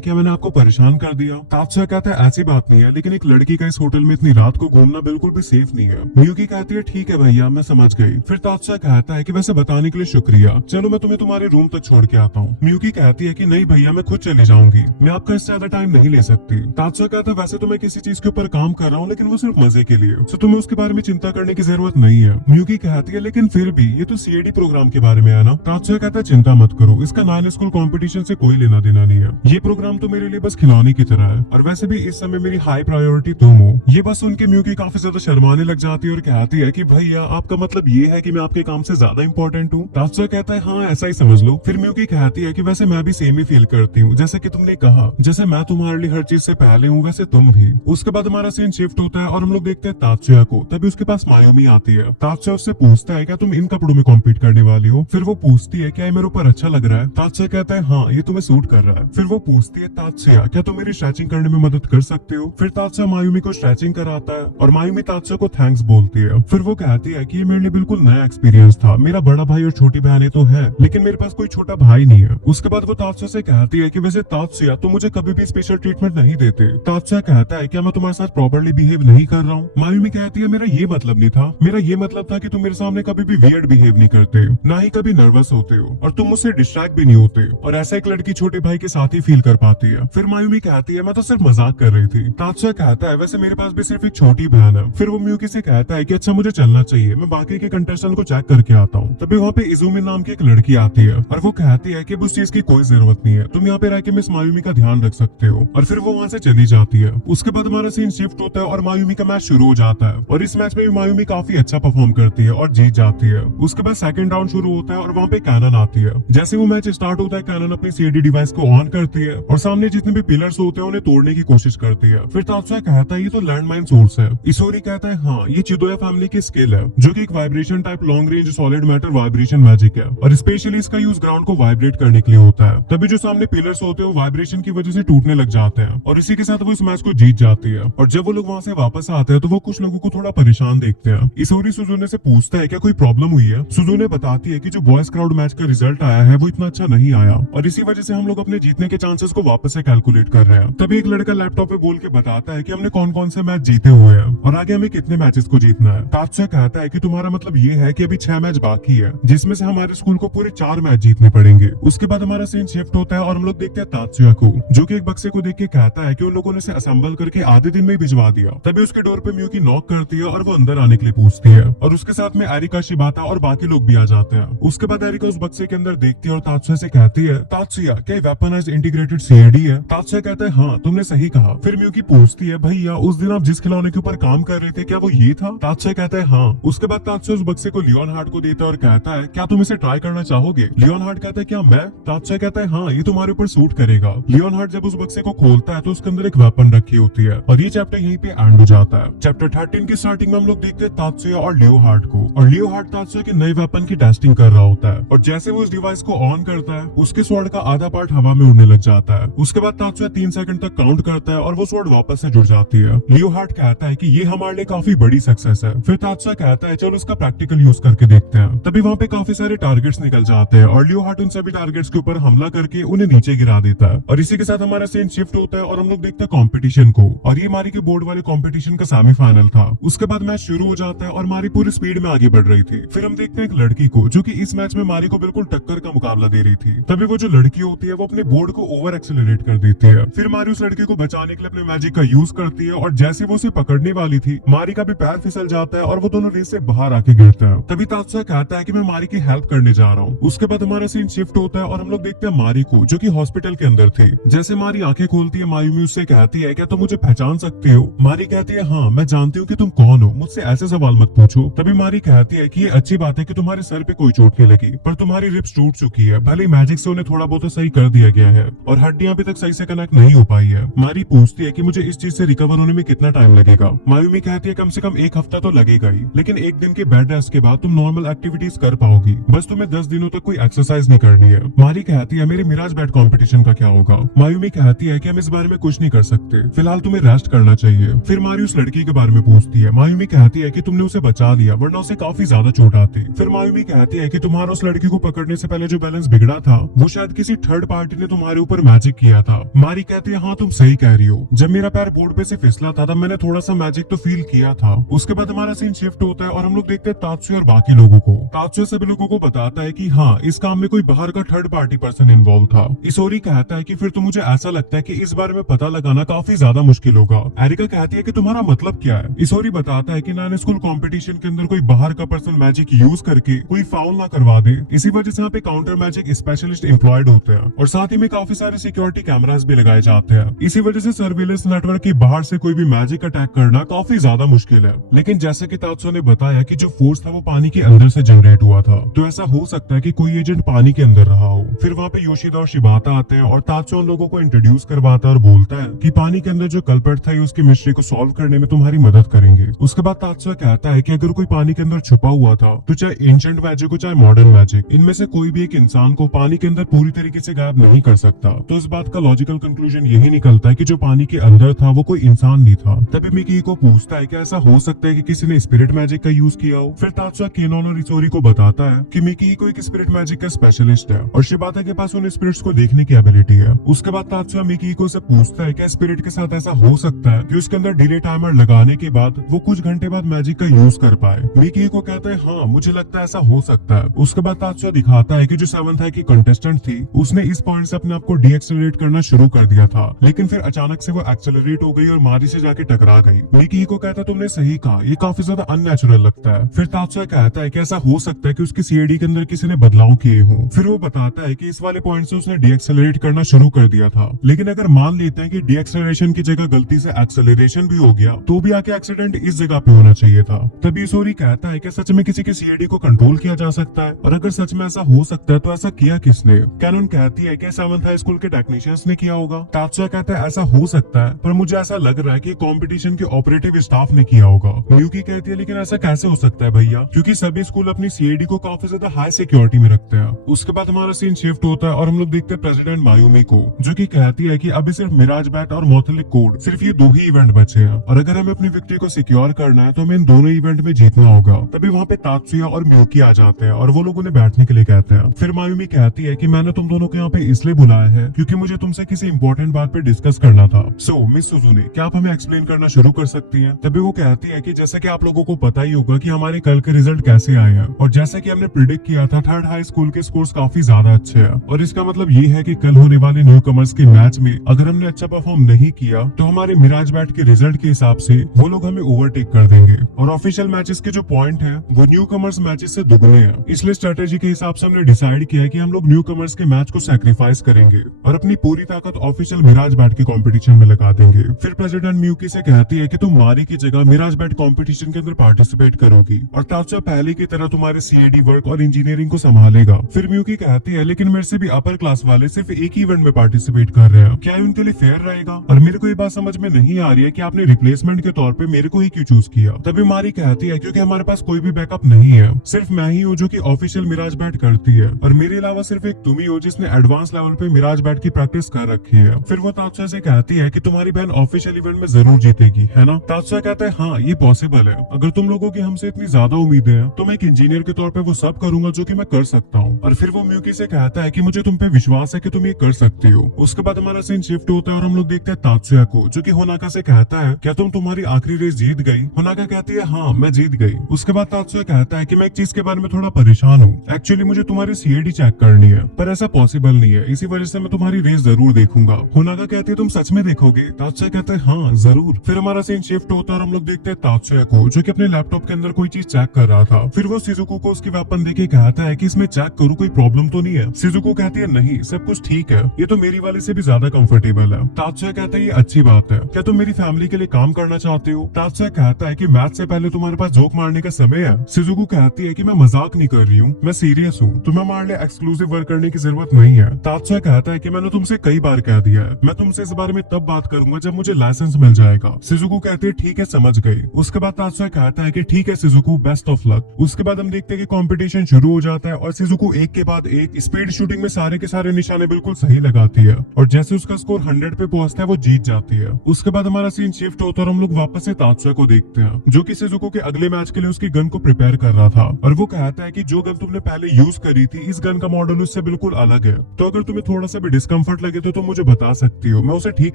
क्या मैंने आपको परेशान कर दिया। तात्सुया कहता है ऐसी बात नहीं है, लेकिन एक लड़की का इस होटल में इतनी रात को घूमना बिल्कुल भी सेफ नहीं है। म्यूकी कहती है ठीक है भैया मैं समझ गई। फिर तात्सुया कहता है कि वैसे बताने के लिए शुक्रिया, चलो मैं तुम्हें तुम्हारे रूम तक छोड़ के आता हूँ। म्यूकी कहती है कि नहीं भैया मैं खुद चली जाऊंगी, मैं आपका इससे ज्यादा टाइम नहीं ले सकती। तात्सुया कहता है वैसे तो मैं किसी चीज के ऊपर काम कर रहा हूँ लेकिन वो सिर्फ मजे के लिए, तो तुम्हें उसके बारे में चिंता करने की जरूरत नहीं है। म्यूकी कहती है लेकिन फिर भी ये तो सीएडी प्रोग्राम के बारे में है ना। तात्सुया कहता है चिंता मत करो, इसका 9 स्कूल कंपटीशन से कोई लेना देना नहीं है, ये प्रोग्राम तो मेरे लिए बस खिलौने की तरह है, और वैसे भी इस समय मेरी हाई प्रायोरिटी तुम हो। ये बस सुन के म्यूकी काफी ज्यादा शर्माने लग जाती है और कहती है कि भैया आपका मतलब ये है कि मैं आपके काम से ज्यादा इंपॉर्टेंट हूँ। तात्सुया कहता है हाँ ऐसा ही समझ लो। फिर म्यूकी कहती है कि वैसे मैं भी सेम ही फील करती हूँ, जैसे कि तुमने कहा जैसे मैं तुम्हारे लिए हर चीज से पहले हूँ वैसे तुम भी। उसके बाद हमारा सीन शिफ्ट होता है और हम लोग देखते हैं तात्सुया को। तभी उसके पास मायुमी आती है। तात्सुया उससे पूछता है क्या तुम इन कपड़ों में कॉम्पीट करने वाली हो। फिर वो पूछती है क्या ये मेरे ऊपर अच्छा लग रहा है। तात्सुया कहता है हाँ ये तुम्हें सूट कर रहा है। फिर वो पूछती है तात्सुया क्या तुम मेरी स्ट्रेचिंग करने में मदद कर सकते हो। फिर तात्सुया मायुमी को स्ट्रेचिंग कराता है और मायुमी तात्सुया को थैंक्स बोलती है। फिर वो कहती है कि ये मेरे लिए बिल्कुल नया एक्सपीरियंस था, मेरा बड़ा भाई और छोटी बहनें तो है लेकिन मेरे पास कोई छोटा भाई नहीं है। उसके बाद वो तात्सुया से कहती है कि वैसे तात्सुया तुम मुझे कभी भी स्पेशल ट्रीटमेंट नहीं देते। तात्सुया कहता है क्या मैं तुम्हारे साथ प्रॉपर्ली बिहेव नहीं कर रहा हूँ। मायुमी कहती है मेरा ये मतलब नहीं था, मेरा ये मतलब था कि तुम मेरे सामने कभी भी वियर्ड बिहेव नहीं करते, ना ही कभी नर्वस होते हो, और तुम मुझसे डिस्ट्रैक्ट भी नहीं होते, और ऐसा एक लड़की छोटे भाई के साथ ही फील कर पाती है। फिर मायुमी कहती है मैं तो सिर्फ मजाक कर रही थी। तात्सुया कहता है वैसे मेरे पास भी सिर्फ एक छोटी बहन है। फिर वो म्यूकी से कहता है कि अच्छा मुझे चलना चाहिए, मैं बाकी के कंटेस्टेंट को चेक करके आता हूँ। तभी वहाँ पे इजुमी नाम की एक लड़की आती है और वो कहती है कि उस चीज की कोई जरूरत नहीं है, तुम यहाँ पे रह के मिस मायुमी का ध्यान रख सकते हो, और फिर वो वहाँ से चली जाती है। उसके बाद हमारा सीन शिफ्ट होता है और मायुमी का मैच शुरू हो जाता है, और इस मैच में भी मायुमी काफी अच्छा परफॉर्म करती है और जीत जाती है। उसके बाद सेकंड राउंड शुरू होता है और वहाँ पे कैनन आती है। जैसे वो मैच स्टार्ट होता है कैनन अपनी सीएडी डिवाइस को ऑन करती है और सामने जितने भी पिलर्स होते हैं उन्हें तोड़ने की कोशिश करती है। फिर तात्सुया कहता है ये तो लैंडमाइन सोर्स है। इसोरी कहता है हाँ ये चिदोया फैमिली की स्किल है जो कि एक vibration type long range solid matter vibration magic है, और स्पेशली इसका यूज ग्राउंड को वाइब्रेट करने के लिए होता है। तभी जो सामने पिलर्स होते हैं वो वाइब्रेशन की वजह से टूटने लग जाते हैं, और इसी के साथ वो इस मैच को जीत जाती है। और जब वो लोग वहाँ से वापस आते हैं तो वो कुछ लोगों को थोड़ा परेशान देखते हैं। इसोरी सुजुने से पूछता है क्या कोई प्रॉब्लम हुई है। सुजुने बताती है कि जो बॉयज क्राउड मैच का रिजल्ट आया है वो इतना अच्छा नहीं आया, और इसी वजह से हम लोग अपने जीतने के चांसेस को वापस से कैलकुलेट कर रहे हैं। तभी एक लड़का लैपटॉप पे बोल के बताता है कि हमने कौन कौन से मैच जीते हुए हैं और आगे हमें कितने मैचेस को जीतना है। तात्सुया कहता है कि तुम्हारा मतलब ये है कि अभी 6 मैच बाकी है, जिसमें से हमारे स्कूल को पूरे 4 मैच जीतने पड़ेंगे। उसके बाद हमारा सीन शिफ्ट होता है और हम लोग देखते हैं तात्सुया को जो कि एक बक्से को देख के कहता है कि उन लोगों ने इसे असेंबल करके आधे दिन में ही भिजवा दिया। तभी उसके डोर पे म्यूकी नॉक करती है और वो अंदर आने के लिए पूछती है, और उसके साथ में एरिका, शिबाता और बाकी लोग भी आ जाते हैं। उसके बाद एरिका उस बक्से के अंदर देखती है और तात्सुया से कहती है तात्सुया क्या वेपनाइज्ड इंटीग्रेटेड सीएडी है। तात्सुया कहता है हाँ तुमने सही कहा। फिर म्यूकी पूछती है भैया उस दिन आप जिस खिलौने के ऊपर काम कर रहे थे क्या वो ये था। तात्सुया कहता है हाँ। उसके बाद तात्सुया उस बक्से को लियोन हार्ट को देता है और कहता है क्या तुम इसे ट्राई करना चाहोगे। लियोन हार्ट कहता है क्या मैं। तात्सुया कहता है हाँ ये तुम्हारे ऊपर सूट करेगा। लियोन हार्ट जब उस बक्से को खोलता है तो उसके अंदर एक वेपन रखी होती है, और ये चैप्टर यहीं पे एंड हो जाता है। चैप्टर 13 की स्टार्टिंग में हम लोग देखते हैं तात्सुया और लियो हार्ट को, और लियो हार्ट तात्सुया के नए वेपन की टेस्टिंग कर रहा होता है, और जैसे वो इस डिवाइस को ऑन करता है उसके स्वॉर्ड का आधा पार्ट हवा में उड़ने लग जाता है। उसके बाद तात्सुया 3 सेकंड तक काउंट करता है और वो स्वॉर्ड वापस से जुड़ जाती है। लियो हार्ट कहता है कि ये हमारे लिए काफी बड़ी सक्सेस है। फिर तात्सुया कहता है चलो इसका प्रैक्टिकल यूज करके देखते हैं। तभी वहाँ पे काफी सारे टारगेट्स निकल जाते हैं और लियो हार्ट उन सभी टारगेट्स के ऊपर हमला करके उन्हें नीचे गिरा देता है, और इसी के साथ हमारा सीन शिफ्ट होता है और हम लोग देखते हैं कॉम्पिटिशन को, और ये मारी के बोर्ड वाले कॉम्पिटिशन का सेमीफाइनल था। उसके बाद मैच शुरू हो जाता है और मारी पूरी स्पीड में आगे बढ़ रही थी। फिर हम देखते हैं एक लड़की को जो कि इस मैच में मारी को बिल्कुल टक्कर का मुकाबला दे रही थी। तभी वो जो लड़की होती है वो अपने बोर्ड को ओवर एक्सेलरेट कर देती है। फिर मारी उस लड़की को बचाने के लिए अपने मैजिक का यूज करती है, और जैसे वो उसे पकड़ने वाली थी मारी का भी पैर फिसल जाता है और वो दोनों रेस से बाहर आके गिरता है। तभी तात्सुया कहता है कि मैं मारी की हेल्प करने जा रहा हूँ। उसके बाद हमारा सीन शिफ्ट होता है और हम लोग देखते हैं मारी को जो कि हॉस्पिटल के अंदर थे। जैसे मारी आंखें खोलती है मायुमी उससे कहती है क्या तुम मुझे पहचान सकते हो। मारी कहती है हाँ मैं जानती हूँ कि तुम कौन हो, मुझसे ऐसे सवाल मत पूछो। तभी मारी कहती है कि ये अच्छी अच्छी बात है कि तुम्हारे सर पे कोई चोट नहीं लगी, पर तुम्हारी रिब्स टूट चुकी है। भले मैजिक से उन्हें थोड़ा बहुत सही कर दिया गया है और हड्डियां अभी तक सही से कनेक्ट नहीं हो पाई है। मारी पूछती है कि मुझे इस चीज से रिकवर होने में कितना टाइम लगेगा। मायूमी कहती है कम से कम 1 हफ्ता तो लगेगा ही, लेकिन 1 दिन के बेड रेस्ट के बाद तुम नॉर्मल एक्टिविटीज कर पाओगी। बस तुम्हें 10 दिनों तक कोई एक्सरसाइज नहीं करनी है। मारी कहती है मेरे मिराज बैट कंपटीशन का क्या होगा। मायूमी कहती है कि हम इस बारे में कुछ नहीं कर सकते, फिलहाल तुम्हें रेस्ट करना चाहिए। फिर मारी उस लड़की के बारे में पूछती है। मायूमी कहती है कि तुमने उसे बचा लिया, वरना उसे काफी ज्यादा चोट आती। फिर मायूमी कहती है कि तुम्हारा उस लड़की को पकड़ने से पहले जो बैलेंस बिगड़ा था वो शायद किसी थर्ड पार्टी ने तुम्हारे ऊपर मैजिक किया था। मारी कहती है हाँ तुम सही कह रही हो, जब मेरा पैर बोर्ड पे से फिसला था तब मैंने थोड़ा सा मैजिक तो फील किया था। उसके बाद हमारा सीन शिफ्ट होता है और हम लोग देखते हैं तात्सुया और बाकी लोगों को। तात्सुया सभी लोगों को बताता है कि हाँ इस काम में कोई बाहर का थर्ड पार्टी पर्सन इन्वॉल्व था। इसोरी कहता है कि फिर तो मुझे ऐसा लगता है कि इस बारे में पता लगाना काफी ज्यादा मुश्किल होगा। एरिका कहती है कि तुम्हारा मतलब क्या है। इसोरी बताता है कि नॉन स्कूल कंपटीशन के अंदर कोई बाहर का पर्सन मैजिक यूज करके कोई फाउल ना करवा दे, इसी वजह से यहाँ पे काउंटर मैजिक स्पेशलिस्ट एम्प्लॉयड होते हैं और साथ ही में काफी सारे सिक्योरिटी कैमरास भी लगाए जाते हैं। इसी वजह से सर्विलेंस नेटवर्क के बाहर से कोई भी मैजिक अटैक करना काफी ज्यादा मुश्किल है। लेकिन जैसे कि तात्सुया ने बताया कि जो फोर्स था वो पानी के अंदर से जनरेट हुआ था, तो ऐसा हो सकता है कि कोई एजेंट पानी के अंदर रहा हो। फिर वहाँ पे योशिदा और शिबाता आते हैं और तात्सुया उन लोगों को इंट्रोड्यूस करवाता है और बोलता है कि पानी के अंदर जो कल्प्रिट था ये उसकी मिस्ट्री को सॉल्व करने में तुम्हारी मदद करेंगे। उसके बाद तात्सुया कहता है कि अगर कोई पानी के अंदर छुपा हुआ था तो चाहे एंशिएंट मैजिक हो चाहे मॉडर्न मैजिक, इनमें से कोई भी एक इंसान को पानी के अंदर पूरी तरीके से गायब नहीं कर सकता। तो इस बात का लॉजिकल कंक्लूजन यही निकलता है कि जो पानी के अंदर था वो कोई इंसान नहीं था। तभी मिकी को पूछता है कि ऐसा हो सकता है कि किसी ने स्पिरिट मैजिक का यूज किया हो। फिर तात्सुया केनोन और इसोरी को बताता है कि मिकी को एक स्पिरिट मैजिक का स्पेशलिस्ट है और शिबाता के पास उन स्पिरिट्स को देखने की एबिलिटी है। उसके बाद तात्सुया मिकी को से पूछता है कि स्पिरिट के साथ ऐसा हो सकता है कि उसके अंदर डिले टाइमर लगाने के बाद वो कुछ घंटे बाद मैजिक का यूज कर पाए। मिकी को कहता है हाँ मुझे लगता है ऐसा हो सकता है। उसके बाद तात्सुया दिखाता है कि जो 7th हाई की कंटेस्टेंट थी उसने इस पॉइंट से अपने आप को डीएक्सेलरेट करना शुरू कर दिया था, लेकिन फिर अचानक से वो एक्सेलरेट हो गई और मारी से जाके टकरा गई। मिकी को कहता है तुमने सही कहा, ये काफी ज्यादा अननेचुरल लगता है। फिर तात्सुया कहता है कि ऐसा हो सकता है कि उसकी सीएडी के अंदर किसी ने बदलाव किए हों। फिर वो बताता है कि इस वाले पॉइंट से उसने डीएक्सेलरेट करना शुरू कर दिया था, लेकिन अगर मान लेते हैं कि डीएक्सेलरेशन की जगह गलती से एक्सेलरेशन भी हो गया तो भी आके एक्सीडेंट इस जगह पे होना चाहिए था। तभी सोरी कहता है कि सच में किसी की सीएडी को कंट्रोल किया जा सकता है, और अगर सच में ऐसा हो सकता है तो ऐसा किया किसने। कैनन कहती है कि 7th हाई स्कूल के टेक्नीशियंस ने किया होगा। तात्सुया कहता है ऐसा हो सकता है, पर मुझे ऐसा लग रहा है कि कंपटीशन के ऑपरेटिव स्टाफ ने किया होगा। मियुकी कहती है लेकिन ऐसा कैसे हो सकता है भैया, क्योंकि सभी स्कूल अपनी सीएडी को काफी ज्यादा हाई सिक्योरिटी में रखते हैं। उसके बाद हमारा सीन शिफ्ट होता है और हम लोग देखते हैं प्रेसिडेंट मायूमी को, जो कि कहती है कि अभी सिर्फ मिराज बैट और मोथलिक कोड, सिर्फ ये 2 ही इवेंट बचे हैं और अगर हमें अपनी विक्ट्री को सिक्योर करना है तो हमें इन दोनों इवेंट में जीतना होगा। तभी वहाँ पे तात्सुया और मियुकी आ जाते हैं और वो लोग उन्हें बैठने के लिए कहते हैं। फिर मायूमी कहती है कि मैंने तुम दोनों को यहाँ पे इसलिए बुलाया है क्योंकि मुझे तुमसे किसी इंपॉर्टेंट बात पे डिस्कस करना था। सो मिस सुजुने, क्या आप हमें एक्सप्लेन करना शुरू कर सकती हैं? तभी वो कहती है कि जैसे कि आप लोगों को पता ही होगा कि हमारे कल के रिजल्ट कैसे आए हैं, और जैसे कि हमने प्रिडिक्ट किया था 3rd हाई स्कूल के स्कोर्स काफी ज्यादा अच्छे हैं, और इसका मतलब ये है कि कल होने वाले न्यू कमर्स के मैच में अगर हमने अच्छा परफॉर्म नहीं किया तो हमारे मिराज बैट के रिजल्ट के हिसाब से वो लोग हमें ओवरटेक कर देंगे, और ऑफिशियल मैचेस के जो पॉइंट है वो न्यू कमर्स मैचेस से दुगने हैं। इसलिए स्ट्रेटेजी के हिसाब से हमने डिसाइड किया है कि हम लोग न्यू कमर्स के मैच को सैक्रिफाइस करेंगे और अपनी पूरी ताकत ऑफिशियल मिराज बैट के कंपटीशन में लगा देंगे। फिर प्रेसिडेंट मियुकी से कहती है कि तुम मारी की जगह मिराज बैट कंपटीशन के अंदर पार्टिसिपेट करोगी और तात्सुया पहले की तरह तुम्हारे सीएडी वर्क और इंजीनियरिंग को संभालेगा। फिर मियुकी कहती है लेकिन मेरे से भी अपर क्लास वाले सिर्फ एक ही इवेंट में पार्टिसिपेट कर रहे हैं, क्या उनके लिए फेयर रहेगा? और मेरे को ये बात समझ में नहीं आ रही है कि आपने रिप्लेसमेंट के तौर पे मेरे को ही क्यों चूज किया। तभी मारी कहती है क्योंकि हमारे पास कोई भी बैकअप नहीं है, सिर्फ मैं ही हूँ जो कि ऑफिशियल मिराज बैट करती है, और मेरे अलावा सिर्फ एक तुम ही हो जिसने एडवांस लेवल पे मिराज बैट की प्रैक्टिस कर रखी है। फिर वो तात्सुया से कहती है कि तुम्हारी बहन ऑफिशियल इवेंट में जरूर जीतेगी, है ना? तात्सुया कहता है हाँ ये पॉसिबल है, अगर तुम लोगों की हमसे इतनी ज्यादा उम्मीदें हैं तो मैं एक इंजीनियर के तौर पे वो सब करूंगा जो कि मैं कर सकता हूँ। और फिर वो मियुकी से कहता है कि मुझे तुम पे विश्वास है कि तुम ये कर सकती हो। उसके बाद हमारा सीन शिफ्ट होता है और हम लोग देखते हैं तात्सुया को, जो कि होनाका से कहता है क्या तुम तुम्हारी आखिरी रेस जीत गई? होनाका कहती है हाँ मैं जीत गई। उसके बाद तात्सुया कहता है कि मैं एक चीज के बारे में थोड़ा परेशान हूँ, एक्चुअली मुझे तुम्हारी सीएडी चेक करनी है, पर ऐसा पॉसिबल नहीं है, इसी वजह से मैं तुम्हारी रेस जरूर देखूंगा। होनाका कहती है तुम सच में देखोगे? तात्सुया कहता है हाँ जरूर। फिर हमारा सीन शिफ्ट होता है और हम लोग देखते हैं तात्सुया को, जो कि अपने लैपटॉप के अंदर कोई चीज चेक कर रहा था। फिर वो शिजुको को उसकी वेपन देके कहता है कि इसमें चेक करूँ, कोई प्रॉब्लम तो नहीं है? शिजुको कहती है नहीं सब कुछ ठीक है, ये तो मेरी वाले से भी ज्यादा कंफर्टेबल है। तात्सुया कहता है ये अच्छी बात है, क्या तुम मेरी फैमिली के लिए काम करना चाहते हो? तात्सुया कहता है कि मैच से पहले तुम्हारे पास जोक मारने का समय है। शिजुको शिजुको कहती है कि मैं मजाक नहीं कर रही हूँ, मैं सीरियस हूँ, तुम्हें हमारे लिए एक्सक्लूसिव वर्क करने की जरूरत नहीं है। तात्सुया कहता है कि मैंने तुमसे कई बार कह दिया है, मैं तुमसे इस बारे में तब बात करूंगा जब मुझे लाइसेंस मिल जाएगा। शिजुको कहती है ठीक है, समझ गई। उसके बाद तात्सुया कहता है कि ठीक है शिजुको, बेस्ट ऑफ लक। उसके बाद हम देखते हैं कि कंपटीशन शुरू हो जाता है और शिजुको एक के बाद एक स्पीड शूटिंग में सारे के सारे निशाने बिल्कुल सही लगाती है और जैसे उसका स्कोर 100 पे पहुंचता है वो जीत जाती है। उसके बाद हमारा सीन शिफ्ट होता है और हम लोग वापस से तात्सुया को देखते हैं जो कि शिजुको के अगले मैच के लिए उसकी गन को प्रिपेयर कर रहा था और वो कहता है कि जो गन तुमने पहले यूज करी थी इस गन का मॉडल उससे बिल्कुल अलग है, तो अगर तुम्हें थोड़ा सा भी डिस्कम्फर्ट लगे तो तुम मुझे बता सकती हो, मैं उसे ठीक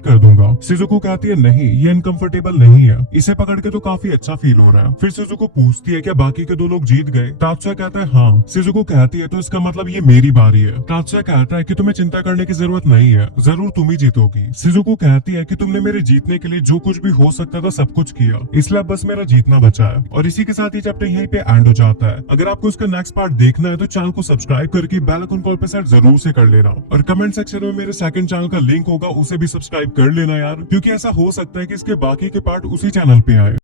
कर दूंगा। शिजुको कहती है नहीं, ये अनकंफर्टेबल नहीं है, इसे पकड़ के तो काफी अच्छा फील हो रहा है। फिर शिजुको पूछती है क्या बाकी के 2 लोग जीत गए? तात्सुया कहता है हाँ। शिजुको कहती है तो इसका मतलब ये मेरी बारी है। तात्सुया कहता है कि तुम्हें चिंता करने की जरूरत नहीं है, जरूर तुम ही जीतोगी। शिजुको कहती है कि तुमने मेरे जीतने के लिए जो कुछ भी हो सकता था सब कुछ किया, इसलिए अब बस मेरा जीतना बचा है। और इसी के साथ ही चैप्टर यहीं पे एंड हो जाता है। अगर आपको इसका नेक्स्ट पार्ट देखना है तो चैनल को सब्सक्राइब करके बेल आइकन कॉल पे सेट जरूर से कर लेना और कमेंट सेक्शन में मेरे सेकंड चैनल का लिंक होगा, उसे भी सब्सक्राइब कर लेना यार, क्योंकि ऐसा हो सकता है कि इसके बाकी के पार्ट उसी चैनल पे आए।